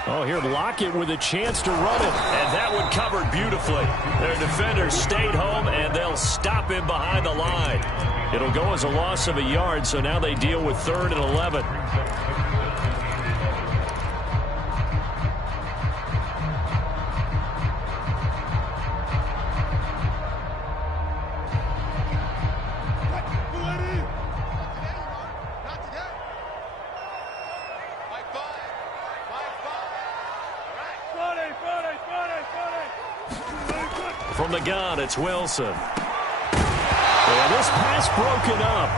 Oh, here Lockett with a chance to run it. And that one covered beautifully. Their defenders stayed home, and they'll stop him behind the line. It'll go as a loss of a yard, so now they deal with 3rd and 11. From the gun, it's Wilson. And this pass broken up.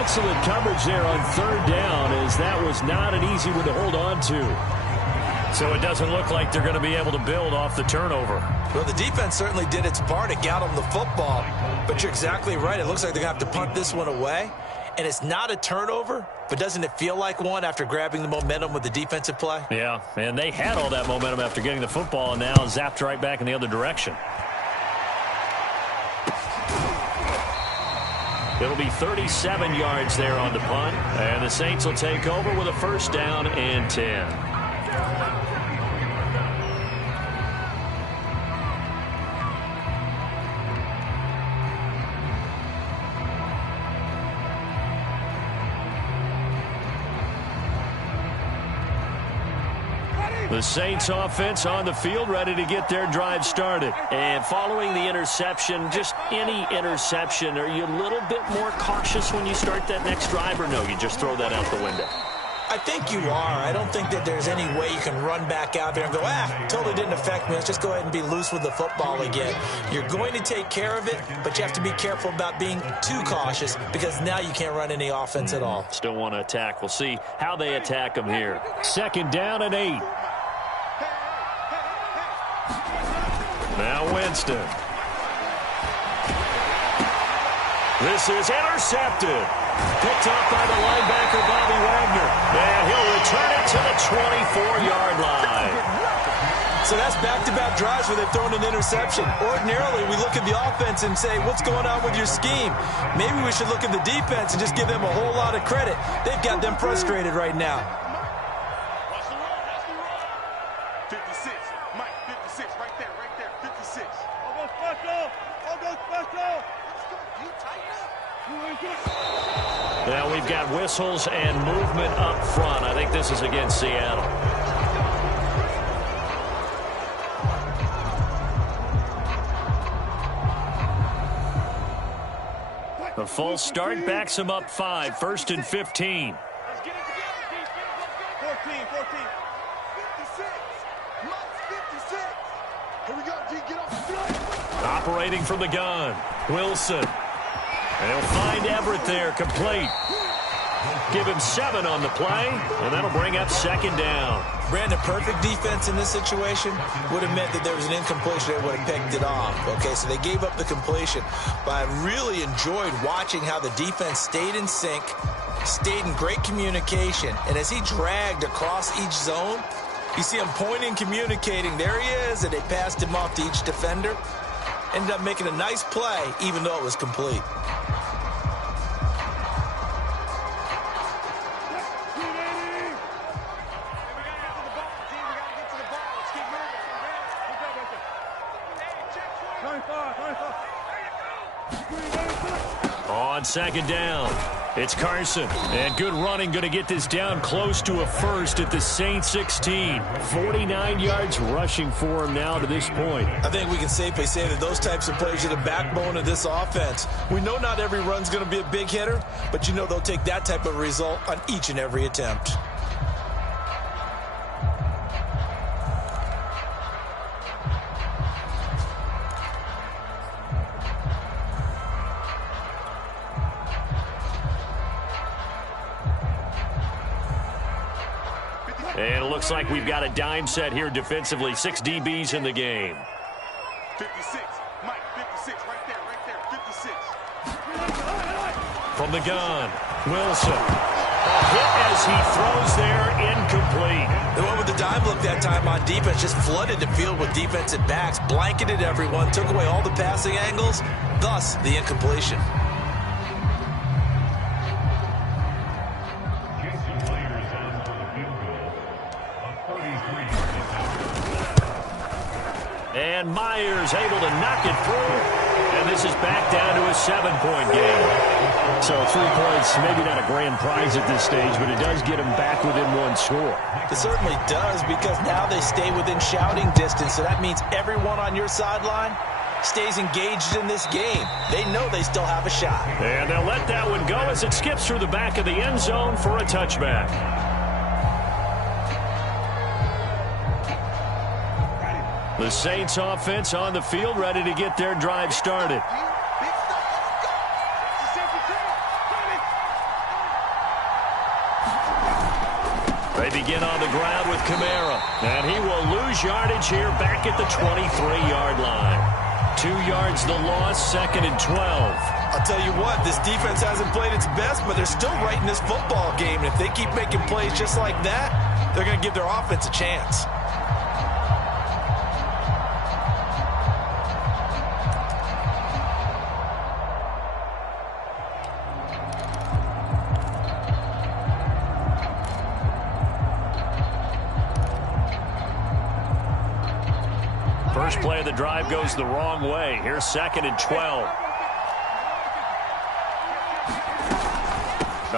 Excellent coverage there on 3rd down, as that was not an easy one to hold on to. So it doesn't look like they're going to be able to build off the turnover. Well, the defense certainly did its part. It got them the football. But you're exactly right. It looks like they're going to have to punt this one away. And it's not a turnover, but doesn't it feel like one after grabbing the momentum with the defensive play? Yeah, and they had all that momentum after getting the football, and now zapped right back in the other direction. It'll be 37 yards there on the punt, and the Saints will take over with a 1st down and 10. The Saints offense on the field, ready to get their drive started. And following the interception, just any interception, are you a little bit more cautious when you start that next drive, or no, you just throw that out the window? I think you are. I don't think that there's any way you can run back out there and go, totally didn't affect me. Let's just go ahead and be loose with the football again. You're going to take care of it, but you have to be careful about being too cautious, because now you can't run any offense at all. Still want to attack. We'll see how they attack them here. 2nd down and 8. Now Winston. This is intercepted. Picked up by the linebacker, Bobby Wagner. And he'll return it to the 24-yard line. So that's back-to-back drives where they've thrown an interception. Ordinarily, we look at the offense and say, what's going on with your scheme? Maybe we should look at the defense and just give them a whole lot of credit. They've got them frustrated right now. 56, Mike, 56, right there, 56. I'll go special. Now we've got whistles and movement up front. I think this is against Seattle. A false start backs him up 5. 1st and 15. 14. 56. Mike, 56. Here we go, G. Get off the field. Operating from the gun. Wilson. And he'll find Everett there, complete. Give him 7 on the play, and that'll bring up 2nd down. Brandon, perfect defense in this situation would have meant that there was an incompletion. They would have picked it off. Okay, so they gave up the completion. But I really enjoyed watching how the defense stayed in sync, stayed in great communication. And as he dragged across each zone, you see him pointing, communicating. There he is, and they passed him off to each defender. Ended up making a nice play, even though it was complete. second down. It's Carson. And good running, going to get this down close to a first at the Saints 16. 49 yards rushing for him now to this point. I think we can safely say that those types of plays are the backbone of this offense. We know not every run's going to be a big hitter, but you know they'll take that type of result on each and every attempt. And it looks like we've got a dime set here defensively. 6 DBs in the game. 56. Mike, 56. Right there. 56. From the gun, Wilson. A hit as he throws there, incomplete. The one with the dime look that time on defense just flooded the field with defensive backs, blanketed everyone, took away all the passing angles, thus the incompletion. And Myers able to knock it through. And this is back down to a 7-point game. So 3 points, maybe not a grand prize at this stage, but it does get them back within 1 score. It certainly does, because now they stay within shouting distance. So that means everyone on your sideline stays engaged in this game. They know they still have a shot. And they'll let that one go as it skips through the back of the end zone for a touchback. The Saints offense on the field, ready to get their drive started. They begin on the ground with Kamara, and he will lose yardage here back at the 23-yard line. 2 yards the loss, 2nd and 12. I'll tell you what, this defense hasn't played its best, but they're still right in this football game. And if they keep making plays just like that, they're going to give their offense a chance. First play of the drive goes the wrong way. Here's 2nd and 12.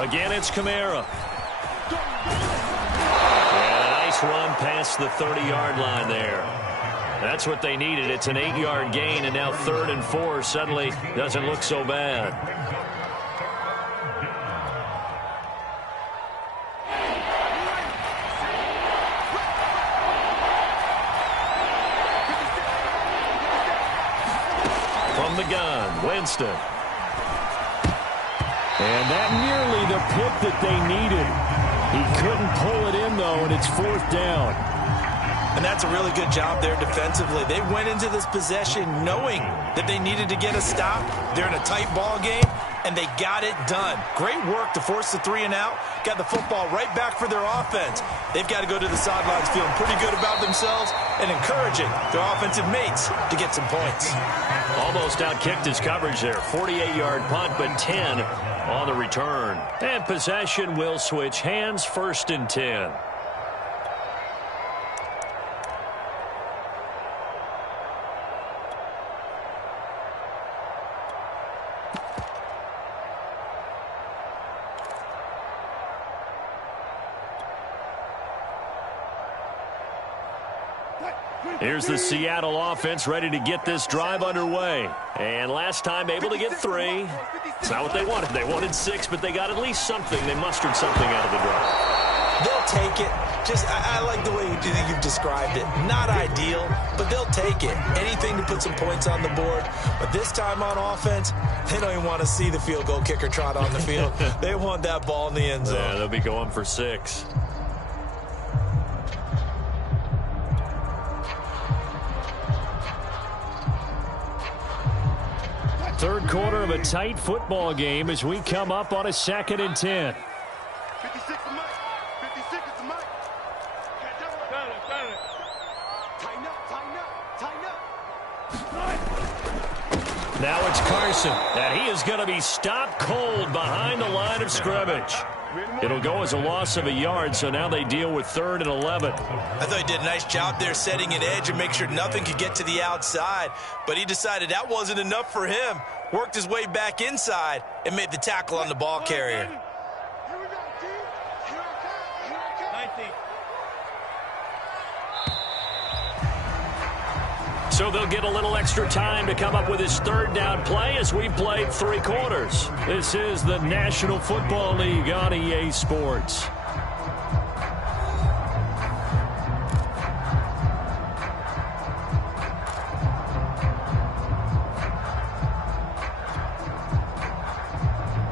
Again, it's Kamara. And a nice run past the 30-yard line there. That's what they needed. It's an 8-yard gain, and now 3rd and 4 suddenly doesn't look so bad. The gun, Winston. And that nearly the pick that they needed. He couldn't pull it in, though, and it's 4th down. And that's a really good job there defensively. They went into this possession knowing that they needed to get a stop. They're in a tight ball game, and they got it done. Great work to force the 3 and out. Got the football right back for their offense. They've got to go to the sidelines feeling pretty good about themselves and encouraging their offensive mates to get some points. Almost outkicked his coverage there. 48-yard punt, but 10 on the return. And possession will switch hands, 1st and 10. Here's the Seattle offense ready to get this drive underway. And last time able to get 3. It's not what they wanted. They wanted 6, but they got at least something. They mustered something out of the drive. They'll take it. I like the way you've described it. Not ideal, but they'll take it. Anything to put some points on the board. But this time on offense, they don't even want to see the field goal kicker trot on the field. They want that ball in the end zone. Yeah, they'll be going for 6. Third quarter of a tight football game as we come up on a 2nd and 10. 56 to Mike. 56 to Mike. Tighten up. Now it's Carson, and he is going to be stopped cold behind the line of scrimmage. It'll go as a loss of a yard, so now they deal with 3rd and 11. I thought he did a nice job there setting an edge and make sure nothing could get to the outside. But he decided that wasn't enough for him. worked his way back inside, and made the tackle on the ball carrier. Here we go, D. Here I come. Here I come. 19. So they'll get a little extra time to come up with his third down play as we've played 3 quarters. This is the National Football League on EA Sports.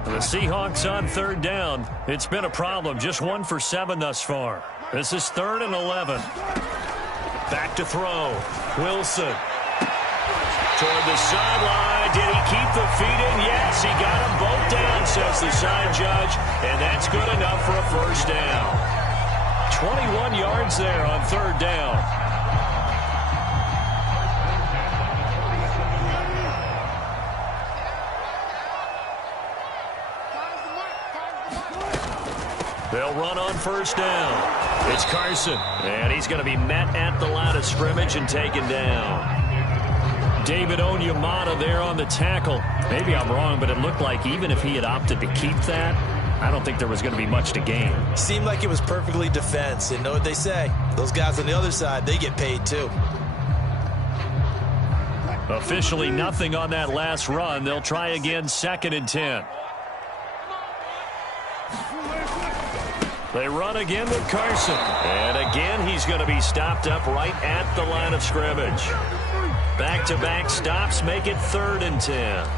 The Seahawks on third down. It's been a problem. Just 1 for 7 thus far. This is 3rd and 11. Back to throw. Wilson. Toward the sideline. Did he keep the feet in? Yes, he got them both down, says the side judge. And that's good enough for a first down. 21 yards there on third down. They'll run on first down. It's Carson, and he's going to be met at the line of scrimmage and taken down. David Onyemata there on the tackle. Maybe I'm wrong, but it looked like even if he had opted to keep that, I don't think there was going to be much to gain. Seemed like it was perfectly defense. And know what they say? Those guys on the other side, they get paid too. Officially nothing on that last run. They'll try again 2nd and 10. They run again with Carson. And again, he's going to be stopped up right at the line of scrimmage. Back-to-back stops make it 3rd and 10.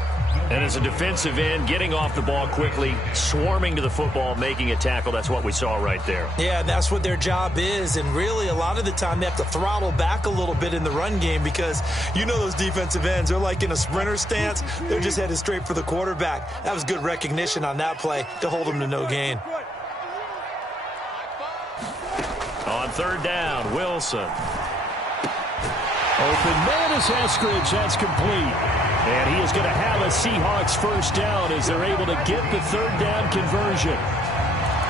And as a defensive end, getting off the ball quickly, swarming to the football, making a tackle, that's what we saw right there. Yeah, that's what their job is. And really, a lot of the time, they have to throttle back a little bit in the run game because you know those defensive ends, they're like in a sprinter stance. They're just headed straight for the quarterback. That was good recognition on that play to hold them to no gain. On third down, Wilson. Open man is Eskridge. That's complete. And he is going to have a Seahawks first down as they're able to get the third down conversion.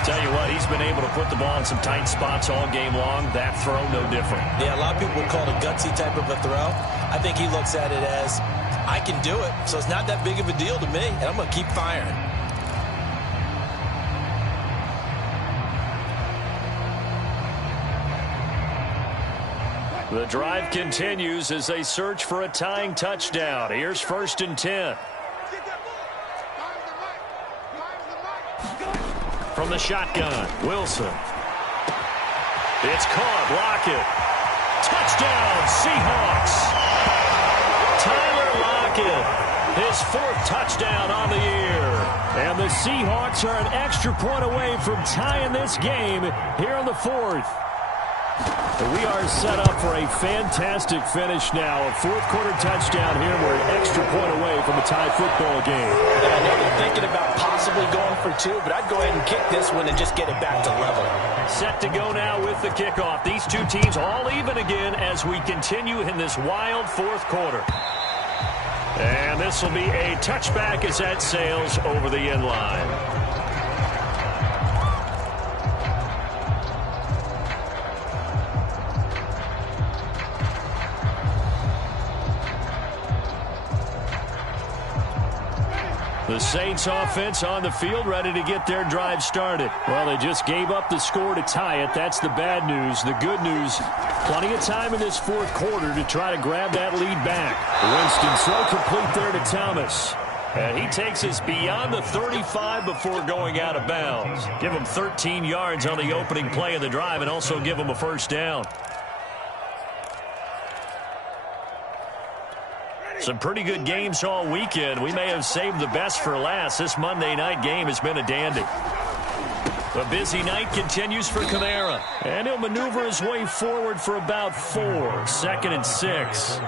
Tell you what, he's been able to put the ball in some tight spots all game long. That throw, no different. Yeah, a lot of people would call it a gutsy type of a throw. I think he looks at it as, I can do it, so it's not that big of a deal to me, and I'm going to keep firing. The drive continues as they search for a tying touchdown. Here's 1st and 10. From the shotgun, Wilson. It's caught. Lockett. Touchdown, Seahawks. Tyler Lockett, his 4th touchdown on the year. And the Seahawks are an extra point away from tying this game here in the 4th. We are set up for a fantastic finish now. A 4th quarter touchdown here. We're an extra point away from a tie football game. And I know they're thinking about possibly going for 2, but I'd go ahead and kick this one and just get it back to level. Set to go now with the kickoff. These two teams all even again as we continue in this wild 4th quarter. And this will be a touchback as that sails over the end line. The Saints offense on the field ready to get their drive started. Well, they just gave up the score to tie it. That's the bad news. The good news, plenty of time in this 4th quarter to try to grab that lead back. Winston throw complete there to Thomas. And he takes us beyond the 35 before going out of bounds. Give him 13 yards on the opening play of the drive and also give him a first down. Some pretty good games all weekend. We may have saved the best for last. This Monday night game has been a dandy. A busy night continues for Kamara. And he'll maneuver his way forward for about 4. 2nd and 6.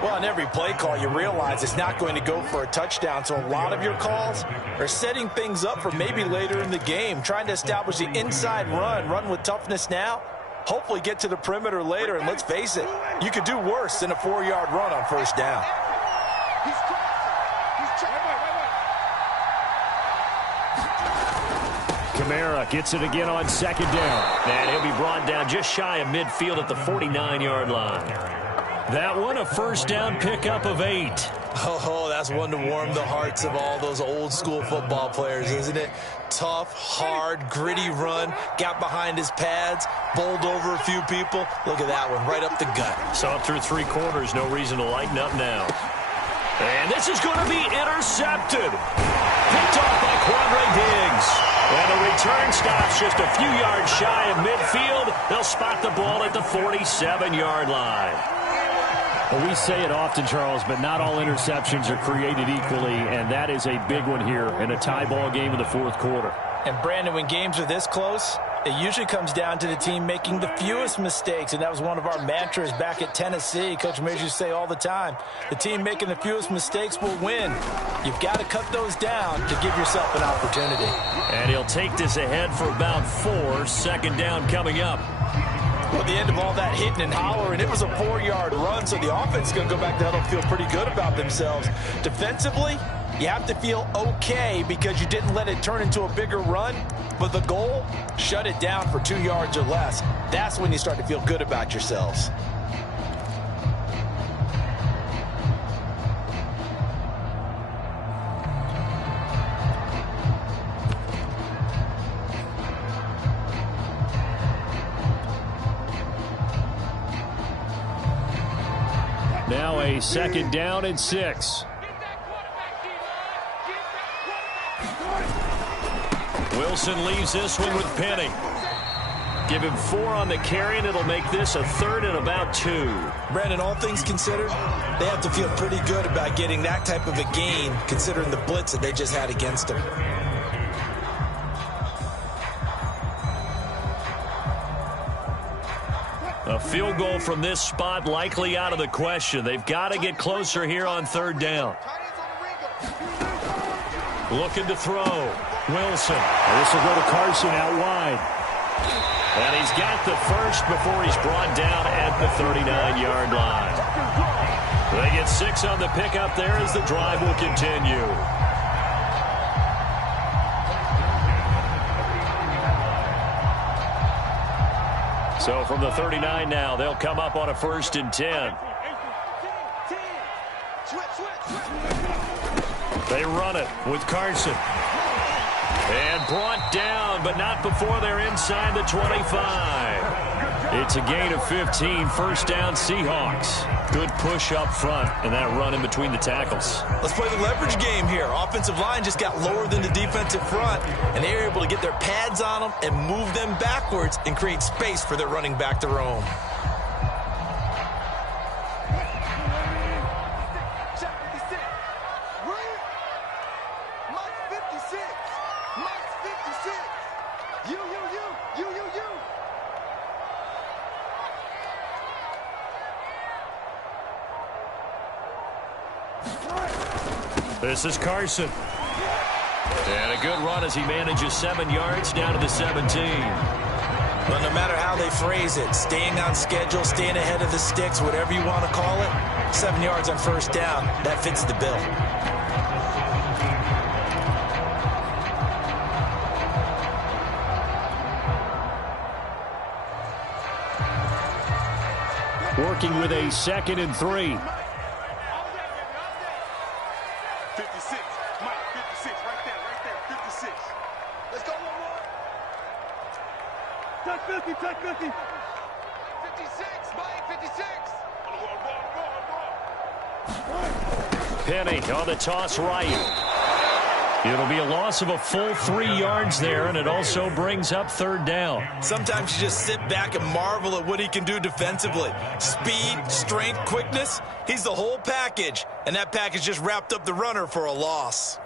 Well, on every play call, you realize it's not going to go for a touchdown. So a lot of your calls are setting things up for maybe later in the game, trying to establish the inside run with toughness now. Hopefully get to the perimeter later, and let's face it, you could do worse than a 4-yard run on first down. Kamara gets it again on 2nd down. And he'll be brought down just shy of midfield at the 49-yard line. That one, a first down pickup of 8. Oh, that's one to warm the hearts of all those old-school football players, isn't it? Tough, hard, gritty run, got behind his pads, bowled over a few people. Look at that one, right up the gut. So through 3 quarters, no reason to lighten up now. And this is going to be intercepted. Picked off by Quandre Diggs. And the return stops just a few yards shy of midfield. They'll spot the ball at the 47-yard line. Well, we say it often, Charles, but not all interceptions are created equally, and that is a big one here in a tie ball game in the 4th quarter. And, Brandon, when games are this close, it usually comes down to the team making the fewest mistakes, and that was one of our mantras back at Tennessee. Coach Mears used to say all the time, the team making the fewest mistakes will win. You've got to cut those down to give yourself an opportunity. And he'll take this ahead for about 4. 2nd down coming up. Well, at the end of all that hitting and hollering, it was a 4-yard run, so the offense is going to go back to huddle and feel pretty good about themselves. Defensively, you have to feel okay because you didn't let it turn into a bigger run, but the goal, shut it down for 2 yards or less. That's when you start to feel good about yourselves. Now a 2nd down and 6. Wilson leaves this one with Penny. Give him 4 on the carry, and it'll make this a 3rd and about 2. Brandon, all things considered, they have to feel pretty good about getting that type of a gain, considering the blitz that they just had against them. A field goal from this spot likely out of the question. They've got to get closer here on 3rd down. Looking to throw. Wilson. This will go to Carson out wide. And he's got the first before he's brought down at the 39-yard line. They get 6 on the pickup there as the drive will continue. So from the 39 now, they'll come up on a 1st and 10. They run it with Carson. And brought down, but not before they're inside the 25. It's a gain of 15, 1st down Seahawks. Good push up front and that run in between the tackles. Let's play the leverage game here. Offensive line just got lower than the defensive front, and they were able to get their pads on them and move them backwards and create space for their running back to roam. This is Carson. And a good run as he manages 7 yards down to the 17. But no matter how they phrase it, staying on schedule, staying ahead of the sticks, whatever you want to call it, 7 yards on 1st down, that fits the bill. Working with a 2nd and 3. 56. Mike, 56. Right there. 56. Let's go, 1-1. Touch 50, touch 50. 56, Mike, 56. Penny on the toss right. It'll be a loss of a full 3 yards there, and it also brings up 3rd down. Sometimes you just sit back and marvel at what he can do defensively. Speed, strength, quickness, he's the whole package. And that package just wrapped up the runner for a loss.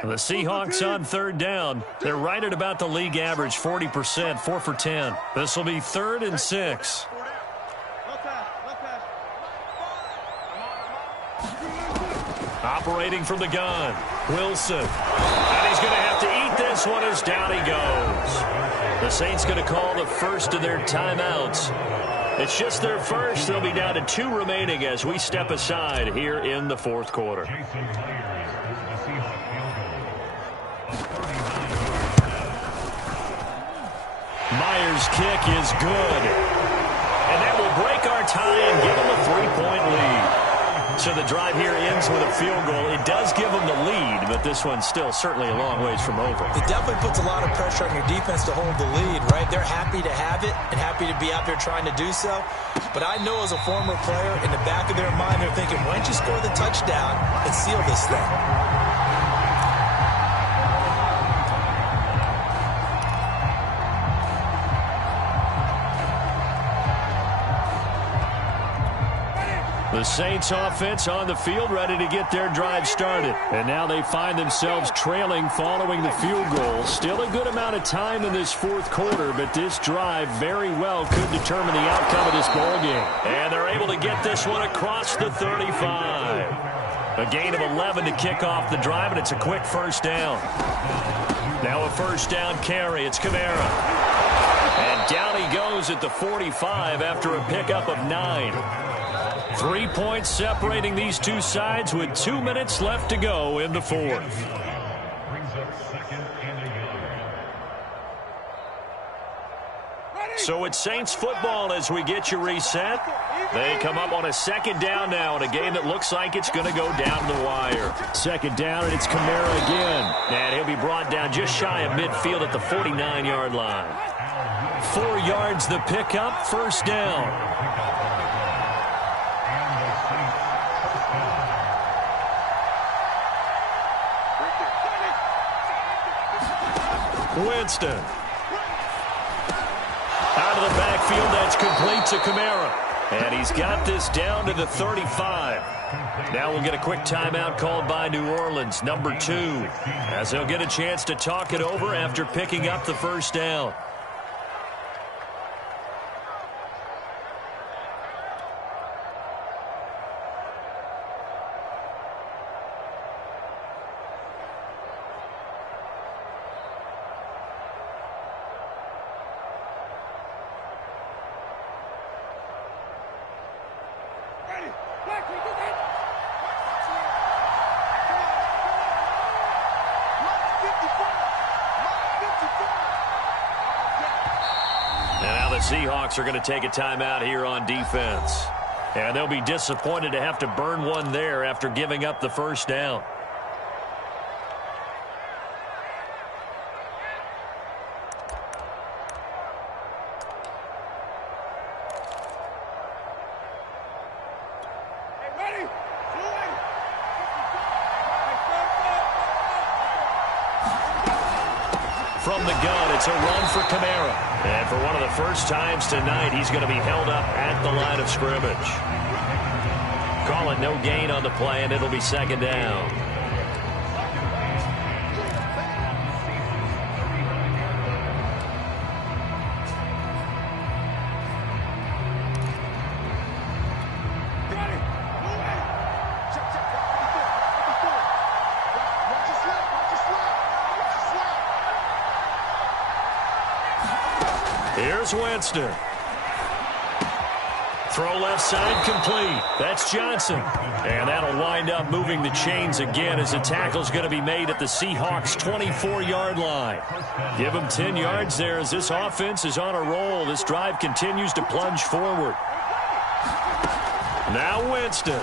The Seahawks on 3rd down. They're right at about the league average, 40%, 4 for 10. This will be 3rd and 6. Operating from the gun, Wilson. And he's going to have to eat this one as down he goes. The Saints going to call the first of their timeouts. It's just their first. They'll be down to 2 remaining as we step aside here in the 4th quarter. Myers' kick is good. And that will break our tie and give them a 3-point lead. So the drive here ends with a field goal. It does give them the lead, but this one's still certainly a long ways from over. It definitely puts a lot of pressure on your defense to hold the lead, right? They're happy to have it and happy to be out there trying to do so. But I know as a former player, in the back of their mind, they're thinking, why don't you score the touchdown and seal this thing? The Saints offense on the field, ready to get their drive started. And now they find themselves trailing following the field goal. Still a good amount of time in this fourth quarter, but this drive very well could determine the outcome of this ball game. And they're able to get this one across the 35. A gain of 11 to kick off the drive, and it's a quick first down. Now a first down carry. It's Kamara. And down he goes at the 45 after a pickup of 9. 3 points separating these two sides with 2 minutes left to go in the fourth. So it's Saints football as we get you reset. They come up on a second down now in a game that looks like it's going to go down the wire. Second down, and it's Kamara again. And he'll be brought down just shy of midfield at the 49-yard line. 4 yards the pickup, first down. Winston. Out of the backfield, that's complete to Kamara. And he's got this down to the 35. Now we'll get a quick timeout called by New Orleans, number 2, as they'll get a chance to talk it over after picking up the first down. Seahawks are going to take a timeout here on defense. And they'll be disappointed to have to burn one there after giving up the first down. From the gun, it's a run for Kamara. And for one of the first times tonight, he's going to be held up at the line of scrimmage. Call it no gain on the play, and it'll be second down. Here's Winston. Throw left side complete. That's Johnson. And that'll wind up moving the chains again as the tackle's going to be made at the Seahawks' 24-yard line. Give them 10 yards there as this offense is on a roll. This drive continues to plunge forward. Now Winston.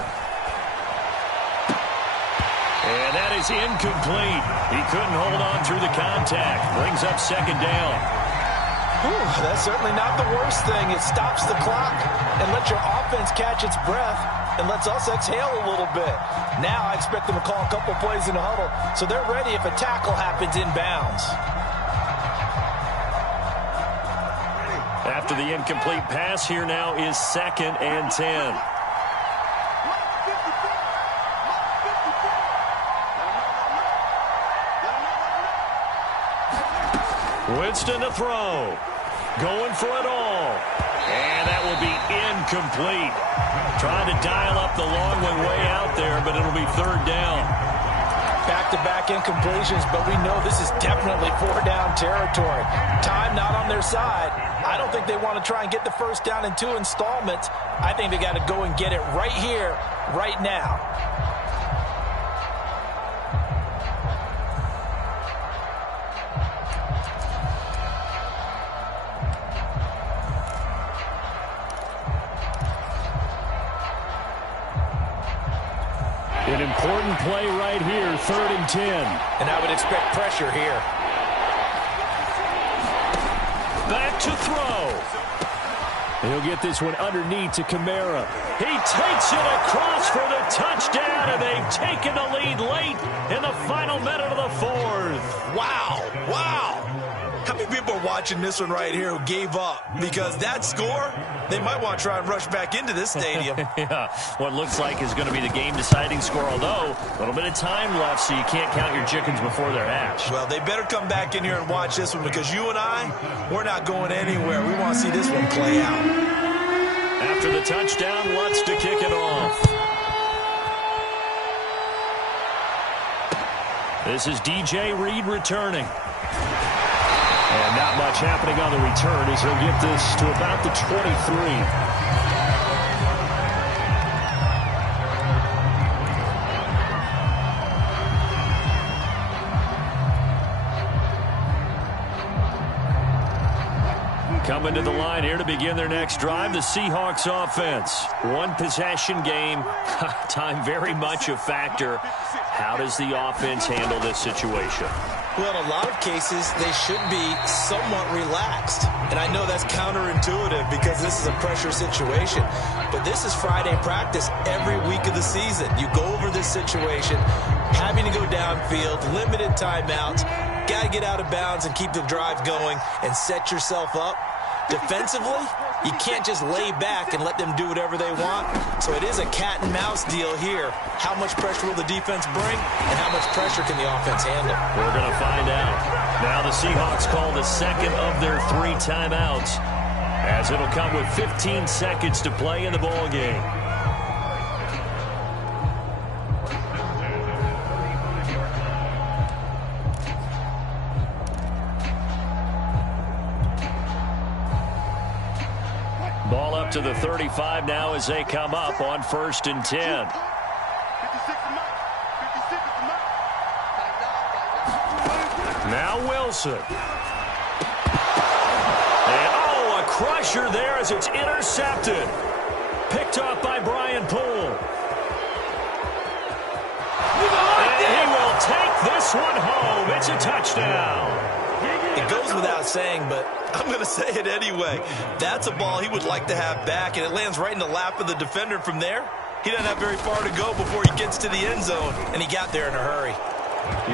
And that is incomplete. He couldn't hold on through the contact. Brings up second down. That's certainly not the worst thing. It stops the clock and lets your offense catch its breath and lets us exhale a little bit. Now I expect them to call a couple plays in the huddle so they're ready if a tackle happens inbounds. After the incomplete pass, here now is 2nd and 10. Winston to throw. Going for it all. And that will be incomplete. Trying to dial up the long way out there, but it'll be third down. Back-to-back incompletions, but we know this is definitely 4-down territory. Time not on their side. I don't think they want to try and get the first down in 2 installments. I think they got to go and get it right here, right now. An important play right here, 3rd and 10. And I would expect pressure here. Back to throw. He'll get this one underneath to Kamara. He takes it across for the touchdown, and they've taken the lead late in the final minute of the 4th. Wow. Wow. How many people are watching this one right here who gave up? Because that score, they might want to try and rush back into this stadium. Yeah, what looks like is going to be the game-deciding score, although a little bit of time left, so you can't count your chickens before they're hatched. Well, they better come back in here and watch this one, because you and I, we're not going anywhere. We want to see this one play out. After the touchdown, Lutz to kick it off. This is DJ Reed returning. And not much happening on the return as he'll get this to about the 23. Coming to the line here to begin their next drive, the Seahawks offense. One possession game, time very much a factor. How does the offense handle this situation? Well, in a lot of cases, they should be somewhat relaxed. And I know that's counterintuitive because this is a pressure situation. But this is Friday practice every week of the season. You go over this situation, having to go downfield, limited timeouts, got to get out of bounds and keep the drive going and set yourself up. Defensively, you can't just lay back and let them do whatever they want. So it is a cat and mouse deal here. How much pressure will the defense bring, and how much pressure can the offense handle? We're going to find out. Now the Seahawks call the second of their 3 timeouts, as it'll come with 15 seconds to play in the ball game. Ball up to the 35 now as they come up on 1st and 10. Now Wilson. And a crusher there as it's intercepted. Picked off by Brian Poole. And he will take this one home. It's a touchdown. It goes without saying, but I'm going to say it anyway. That's a ball he would like to have back, and it lands right in the lap of the defender from there. He doesn't have very far to go before he gets to the end zone, and he got there in a hurry.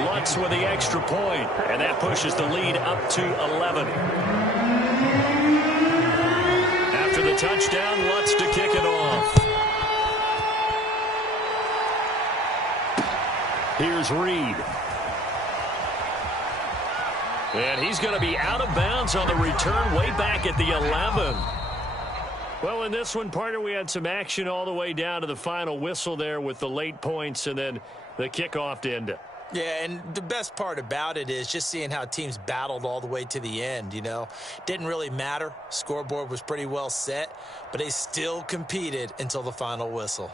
Lutz with the extra point, and that pushes the lead up to 11. After the touchdown, Lutz to kick it off. Here's Reed. And he's going to be out of bounds on the return way back at the 11. Well, in this one, partner, we had some action all the way down to the final whistle there with the late points and then the kickoff to end it. Yeah, and the best part about it is just seeing how teams battled all the way to the end, you know. Didn't really matter. Scoreboard was pretty well set, but they still competed until the final whistle.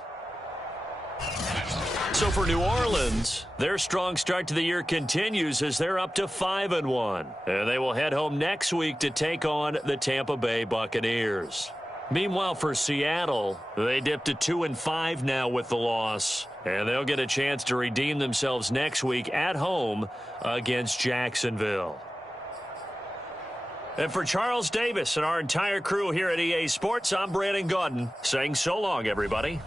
So for New Orleans, their strong start to the year continues as they're up to 5-1. And they will head home next week to take on the Tampa Bay Buccaneers. Meanwhile, for Seattle, they dipped to 2-5 now with the loss. And they'll get a chance to redeem themselves next week at home against Jacksonville. And for Charles Davis and our entire crew here at EA Sports, I'm Brandon Gaudin saying so long, everybody.